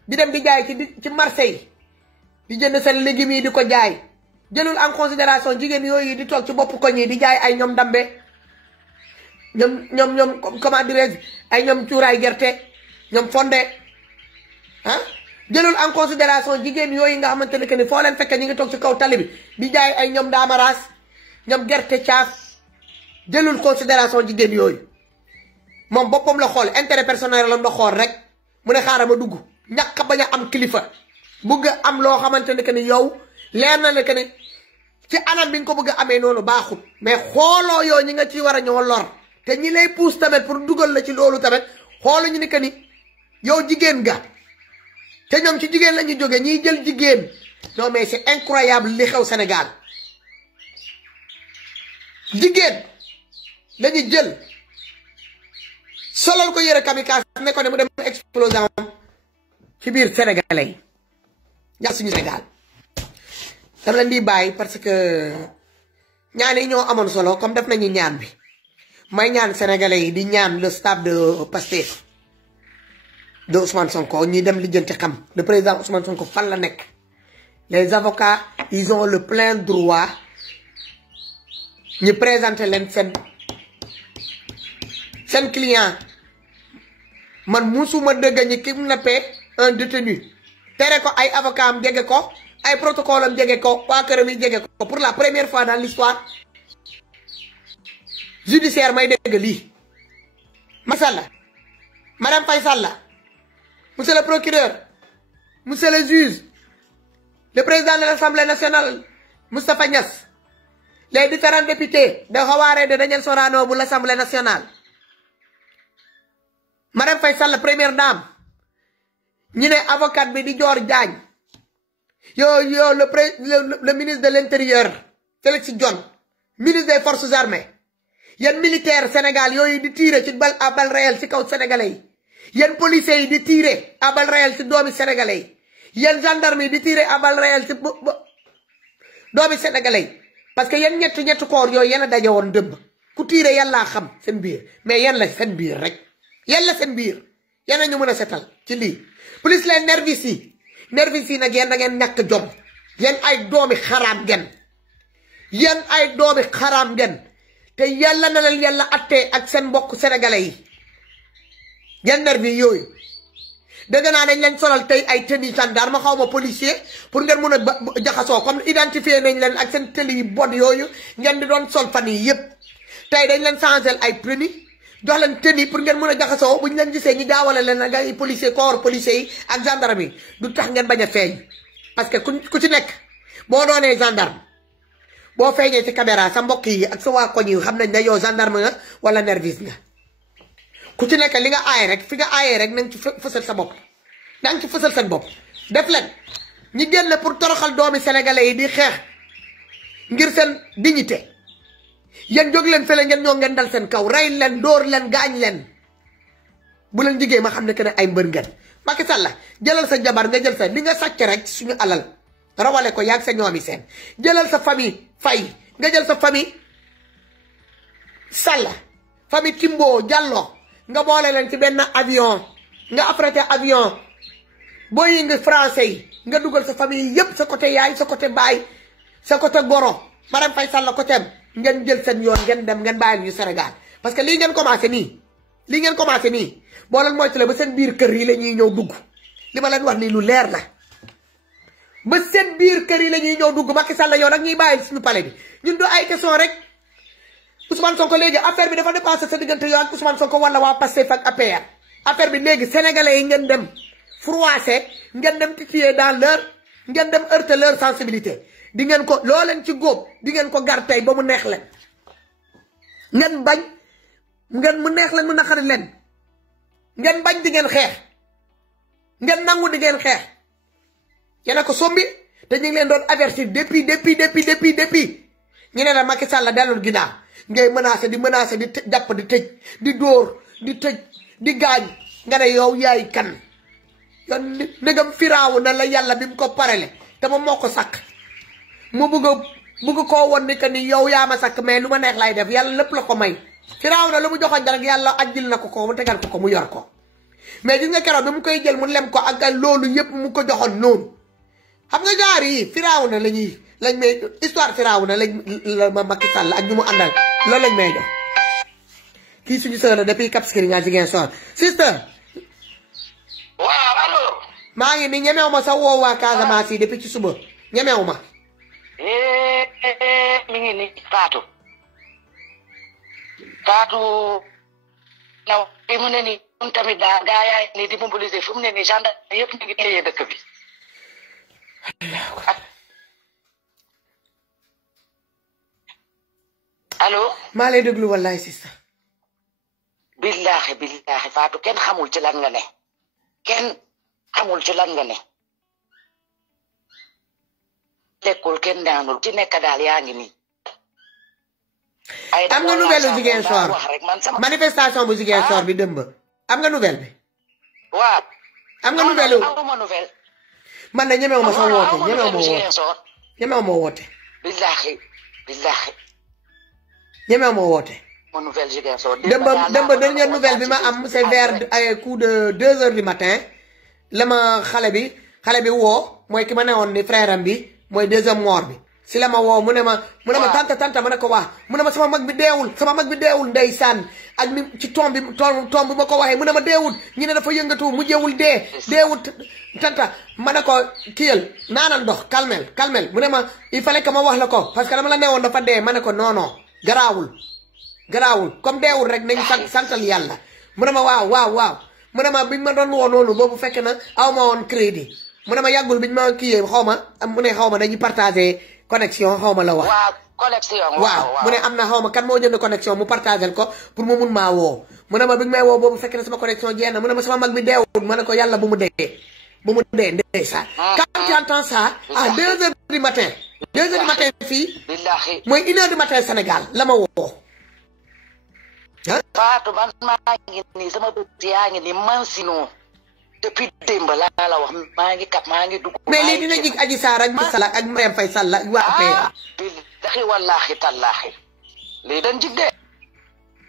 di dem di jaay ci marché yi di jënd seen légumes yi di ko jaay jëlul en considération jigéen yooyu di toog ci bopp koñ yi di jaay ay ñoom ndambe ñoom comment dirais-je ay ñoom cuuraay gerte ñoom fonde jëlul en considération jigéen yooyu nga xamante ne que ni foo leen fekkee ñu ngi toog ci kaw tali bi di jaay ay ñoom daamaraas ñoom gerte caaf jëlul considération jigéen yooyu moom boppam la xool intérêt personnel la xool rek mu ne xaaral ma dugg ñàkk bañ a am kilifa bëgg a am loo xamante ne que ni yow leer na la que ni ci anam bi nga ko bëgg a amee noonu baaxul mais xooloo yow ñi nga ci war a ñoo lor te ñi lay pousse tamit pour dugal la ci loolu tamit xooluñu ni que ni yow jigéen nga te ñoom ci jigéen la ñuy jógee ñiy jël jigéen non mais c'est incroyable li xew Sénégal jigéen lañuy jël solal ko yëre kamikaze ne ko ne mu dem explosion ci biir sénégalais yi ñaar suñu Sénégal dama leen di bàyyi parce que ñaan yi ñoo amoon solo comme def nañu ñaan bi may ñaan sénégalais yi di ñaan le staff de Pastef de Ousmane Sonko ñi dem lijjanti xam le président Ousmane Sonko fan la nekk les avocats ils ont le plein droit ñu présenter leen seen client man musuma dëgg ñi kidnappé un détenu tere ko ay avocat am jege ko ay protocole am jege ko waa këram yi jege ko pour la première fois dans l'histoire judiciaire may dégg lii masalla madame Faye Sall monsieur le procureur monsieur le juge le président de l'Assemblée nationale Moustapha Niasse les différents députés de Hawaré de Daniel Sorano bu l'Assemblée nationale madame Faye Sall première dame ñu ne avocat bi di Dior Diagne yo le ministre de l'intérieur Félix Dione ministre des forces armées yéen militaire Sénégal yooyu di tirer ci bal à balles réelles ci kaw sénégalais yi yéen policiers yi di tirer à balles réelles ci doomi sénégalais yi yéen gendarme yi di tirer à balles réelles ci doomi sénégalais parce que yéen ñetti koor yooyu yéen a daje woon dëbb ku tiire yàllaa xam seen biir mais yéen la seen biir rek yéen la seen biir yéen a ñu mën a setal ci lii plus les nervis yi nag yéen da ngeen ñàkk jom yéen ay doomi xaraam ngeen te yàlla na leen yàlla attee ak seen mbokk sénégalais yi yéen nervis yooyu dégg naa dañ leen solal tey ay tenue gendarme xaw ma policier pour ngeen mën a jaxasoo comme identifié nañ leen ak seen tenue yi bon yooyu ngeen di doon sol fan yi yëpp tey dañ leen changé ay tenue jox leen tenue pour ngeen mën a jaxasoo bu ñu leen gisee ñu jaawale leen ak ay policier corps policier yi ak gendarme yi du tax ngeen bañ a feeñ parce que ku ci nekk boo doonee gendarme boo feeñee ci caméra sa mbokk yi ak sa waa koñ yi xam nañ ne yow gendarme nga wala nervis nga ku ci nekk li nga aaye rek fi nga aayee rek na nga ci fësal sa bopp na nga ci fësal seen bopp def leen ñi génn pour toroxal doomi sénégalais yi di xeex ngir seen dignité yéen jóg leen fële ngeen ñoo ngeen dal seen kaw rey leen dóor leen gaañ leen bu leen jigéen ma xam ne que ne ay mbër ngeen Macky Sall jëlal sa jabar nga jël sa li nga sàcc rek suñu alal rawale ko yaag sa ñoomi seen jëlal sa famille Faye nga jël sa famille Sall famille Timbo Diallo nga boole leen ci benn avion nga affrété avion boo yi nga français yi nga dugal sa famille yépp sa côté yaay sa côté baay sa côté goro Marème Faye Sall côté ngeen jël seen yoon ngeen dem ngeen bàyyil ñu Sénégal parce que lii ngeen commencé nii boo leen moytu la ba seen biir kër yi la ñuy ñëw dugg li ma leen wax nii lu leer la ba seen biir kër yi la ñuy ñëw dugg Macky Sall yow nag ñuy bàyyil suñu palais bi ñun do ay question rek Ousmane Sonko léegi affaire bi dafa dépassé sa diggante yow ak Ousmane Sonko wala waa Pastef ak APR affaire bi léegi sénégalais yi ngeen dem froissé ngeen dem titiller dans ngeen dem heurter leur sensibilité di ngeen ko loo leen ci góob di ngeen ko gar tey ba mu neex leen ngeen bañ ngeen mu neex leen mu naqari leen ngeen bañ di ngeen xeex ngeen nangu di ngeen xeex yéen a ko sombi te ñu ngi leen doon avertir depuis ñu ne la Macky Sall dellul ginnaaw ngay menacé di jàpp di tëj di dóor di tëj di gaañ nga ne yow yaay kan yoon ndegam firaawu na la yàlla bi mu ko parele te moom moo ko sakk mu bëgg koo won ni que ni yow yaa ma sakk mais lu ma neex lay def yàlla lépp la ko may firaawu na lu mu joxoon rek yàlla ajjil na ko mu tegal ko mu yor ko mais gis nga keroog bi mu koy jël mu lem ko ak loolu yëpp mu ko joxoon noonu xam nga jaar yi firaawu na lañ may histoire firaawu na la ma Macky Sall ak ñu mu àndal loolu lañ may jox kii suñu sœur la depuis Cap Skirring à Ziguinchor sister waaw allo. maa ngi ni ñemew ma sa woo waa Casamance yi depuis ci suba ñemew ma mi ngi ni Fatou naw fi mu ne nii ñun tamit daa gaa yaay ni di mobiliser fu mu ne nii gendarme yëpp ñu ngi téye dëkk bi allo. maa lay déglu wallaay sista. billahi Fatou kenn xamul ci lan nga ne. kenn xamul ci lan nga ne. lekkul kenn daanul ci nekk daal yaa ngi nii. am nga nouvelle bu Ziguinchor manifestation bu Ziguinchor bi dëmb am nga nouvelle bi. waaw. am nga nouvelle amuma nouvelle. man de ñemewu ma sa woote ñemewu ma woote. billahi. ñemewu ma woote. ma nouvelle Ziguinchor. dëmb dernière nouvelle bi ma am c'est vers ay coup de 2 heures du matin la ma xale bi woo mooy ki ma newoon ni frère am bi mooy deuxième mort bi si la ma woo mu ne ma tanta ma ne ko waa mu ne ma sama mag bi deewul ndeysaan ak ni ci tomb bi ma ko waxee mu ne ma deewul ñu ne dafa yëngatu mu jeewul deewul tanta ma ne ko kiyal naanal ndox calmel mu ne ma il fallait que ma wax la ko parce que dama la newoon dafa dee ma ne ko non garaawul comme deewul rek nañ santal yàlla mu ne ma waaw mu ne ma biñ ma doon woo noonu boobu fekk na aw ma woon crédit mu ne ma yàggul biñ ma kiyee xaw ma dañuy partager connexion xaw ma la wax. waaw connexion waaw mu ne am na xaw ma kan moo jënd connexion mu partager ko pour mu mun maa woo mu ne ma biñ may woo boobu fekk na sama connexion jeex na mu ne ma sama mag bi deewul ma ne ko yàlla bu mu dee ndeysaan. quand tu entends ça à 2 heures du matin. 2 heures du matin fii. mooy 1 heure du matin Sénégal la ma woo. Fatou man maa ngi nii sama bët yaa ngi nii man sinon depuis démb laa la wax maa ngi dugg. mais lii dina jig Adji Sarr ak Sall ak Marième Faye Sall ak waa APR. daxi wallaahi tallaahi lii dañ jig de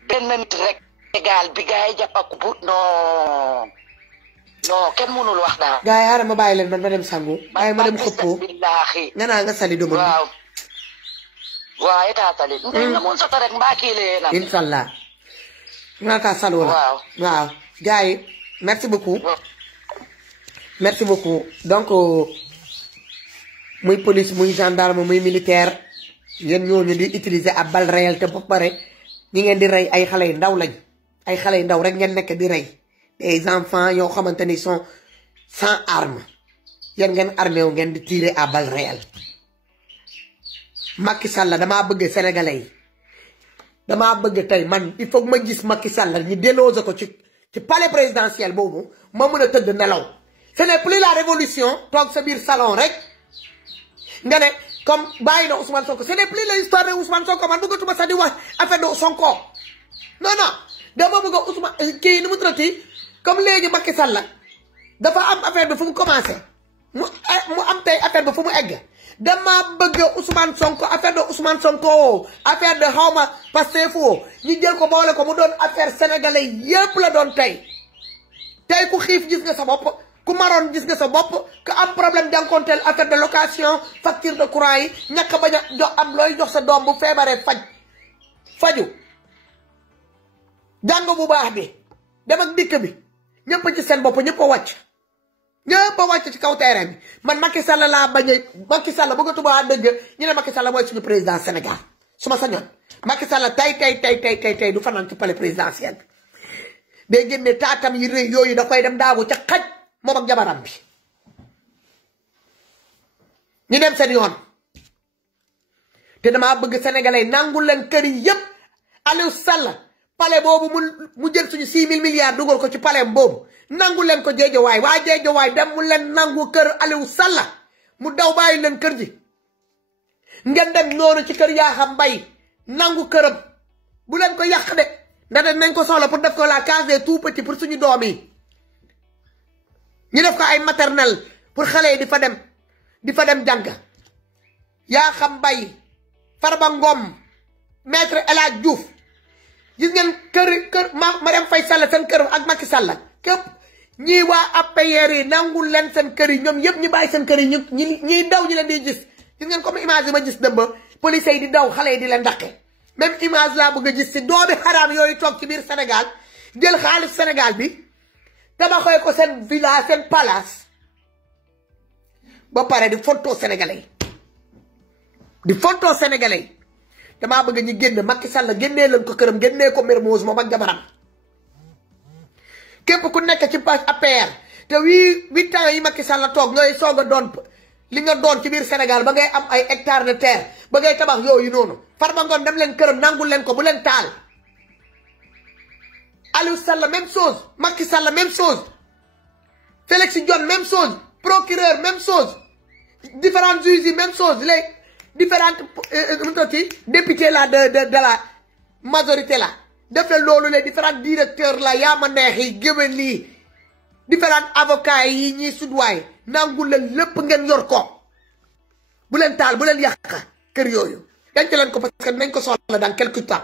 benn nit rek égal bi gars yi jàpp ak bu non kenn mënul wax daal. gars yi xaaral ma bàyyi leen man ma dem sangu. bàyyi ma dem xëppoo billaahi nga naa nga sali duma. waaw état tali. nga mun soto rek mbaa kii lee na. inshallah nata salo la. waaw gars yi merci beaucoup. merci beaucoup donc muy police muy gendarme muy militaire yéen ñooñu di utiliser ab balle réelle te ba pare ñi ngeen di rey ay xale yu ndaw lañ ay xale yu ndaw rek ngeen nekk di rey des enfants yoo xamante ni sont sans arme yéen ngeen armé wu ngeen di tirer à balle réelle. Macky Sall damaa bëgg sénégalais yi damaa bëgg tey man il faut que ma gis Macky Sall ñu délogé ko ci palais présidentiel boobu ma mën a tëdd nelaw. Ce n'est plus la révolution toog sa biir salon rek nga ne comme bàyyi na Ousmane Sonko ce n'est plus l'histoire de Ousmane Sonko man bëggatuma sax di wax affaire de Sonko non dama bëgg a Ousmane kii nu mu traité comme léegi Macky Sall dafa am affaire bi fu mu commencé mu am tey affaire bi fu mu egg dama bëgg Ousmane Sonko affaire de Ousmane Sonko affaire de xawma Pastef ñu jël ko boole ko mu doon affaire sénégalais yépp la doon tey ku xiif gis nga sa bopp. ku maroon gis nga sa bopp ku am problème jànkonteel affaire de location facture de courant yi ñàkk bañ a jox am looy jox sa doom bu feebaree faju jàng bu baax bi dem ak dikk bi ñëpp ci seen bopp ñëpp a wàcc ci kaw terrain bi man Macky Sall laa bañ a Macky Sall bëggatuma dëgg ñu ne Macky Sall mooy suñu président Sénégal su ma sañoon Macky Sall tey du fanaan ci palais présidentiel bi day génne taatam yi rëy yooyu da koy dem daagu ca xaj moom ak jabaram bi ñu dem seen yoon te damaa bëgg sénégalais nangul leen kër yi yépp Aliou Sall palais boobu mu jël suñu 6 000 milliards dugal ko ci palais boobu nangu leen ko Géejawaay waa Géejawaay dem mu leen nangu kër Aliou Sall mu daw bàyyi leen kër ji ngeen dem noonu ci kër Yakham Mbaye nangu këram bu leen ko yàq de ndax nañ ko soxla pour def ko la case des tout petits pour suñu doom yi ñu def ko ay maternelle pour xale yi di fa dem jàng Yakham Mbaye Farba Ngom maître El Hadj Diouf gis ngeen kër Marième Faye Sall seen kër ak Macky Sall képp ñii waa APR yi nangul leen seen kër yi ñoom yëpp ñu bàyyi seen kër yi ñuy daw ñu leen di gis ngeen comme image yi ma gis dëmb police yi di daw xale yi di leen daqe même image laa bëgg a gis si doomi xaraam yooyu toog ci biir Sénégal jël xaalis Sénégal bi tabaxee ko seen villa seen palace ba pare di fontoo sénégalais damaa bëgg ñu génn Macky Sall génnee leen ko këram génnee ko Mermoz moom ak jabaram képp ku nekk ci page APR te 8 ans yi Macky Sall toog ngay soog a doon li nga doon ci biir Sénégal ba ngay am ay hectares de terre ba ngay tabax yooyu noonu Farba Ngom dem leen këram nangul leen ko bu leen taal Aliou Sall même chose Macky Sall même chose Félix Dione même chose procureur même chose différents juges yi même chose les différentes députés là de la majorité là def la loolu les différents directeurs là yaa ma neex yi géwél lii différents avocats yi ñuy sudwaay nangul leen lépp ngeen yor ko bu leen taal bu leen yàq kër yooyu denc leen ko parce que nañ ko soxla dans quelque temps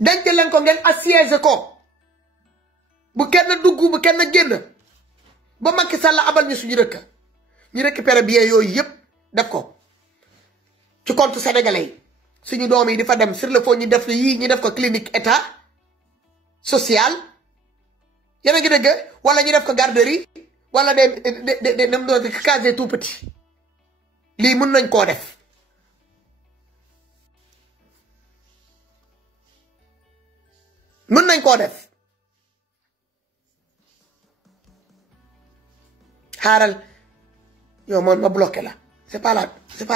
denc leen ko ngeen assiégé ko bu kenn dugg bu kenn génn ba Macky Sall abal ñu suñu dëkk ñu récupéré bien yooyu yëpp def ko ci compte sénégalais yi suñu doom yi di fa dem sur le fond ñu def yii ñu def ko clinique état social yéen a ngi dégg wala ñu def ko garderie wala de nam doon case tout petit lii mën nañ koo def xaaral yow man ma bloqué la c'est pas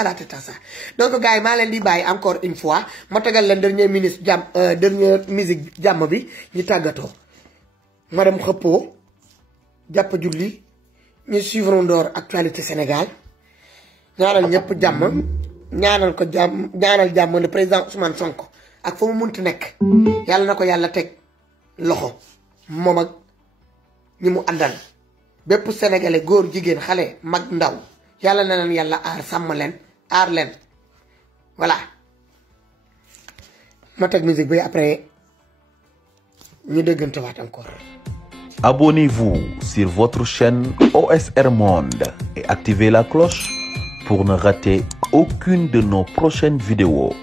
la tête à ça donc gars yi maa leen di bàyyi encore une fois ma tegal leen dernière musique jàmm bi ñu tàggatoo ma dem xëppoo jàpp julli ñu suivre ndoor actualité Sénégal ñaanal ñëpp jàmm ñaanal jàmm le président Ousmane Sonko ak fa mu munti nekk yàlla na ko yàlla teg loxo moom ak ñi mu àndal bépp sénégalais góor jigéen xale mag ndaw yàlla na leen yàlla aar sàmm leen aar leen voilà ma teg musique bi après ñu déggante waat encore. Abonnez-vous sur votre chaîne OSR Monde et activez la cloche pour ne rater aucune de nos prochaines vidéos.